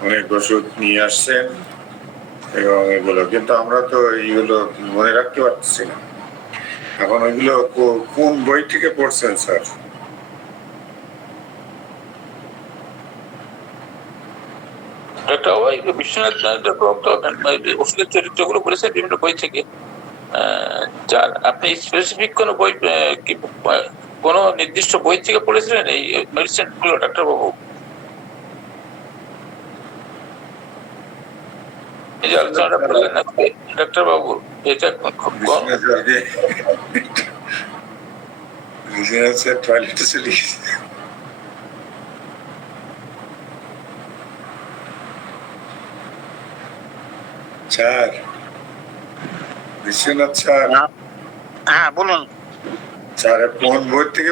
অনেক ওষুধ নিয়ে আসছেন এবং এগুলো, কিন্তু আমরা তো এইগুলো মনে রাখতে পারছি না। এখন ওইগুলো কোন বই থেকে পড়ছেন স্যার? বিশ্বনাথ ওষুধের চরিত্রগুলো বলেছেন বিভিন্ন বই থেকে। আপনি স্পেসিফিক কোন বই, কোন নির্দিষ্ট বই থেকে পড়েছিলেন এই মেডিসিন গুলো ডাক্তারবাবু? এই যে আলোচনাটা করলেন আজকে ডাক্তারবাবু, এটা টয়লেটে চলে গেছে স্যার, বিশ্বনাথ স্যার। হ্যাঁ বলুন স্যার কোন বই থেকে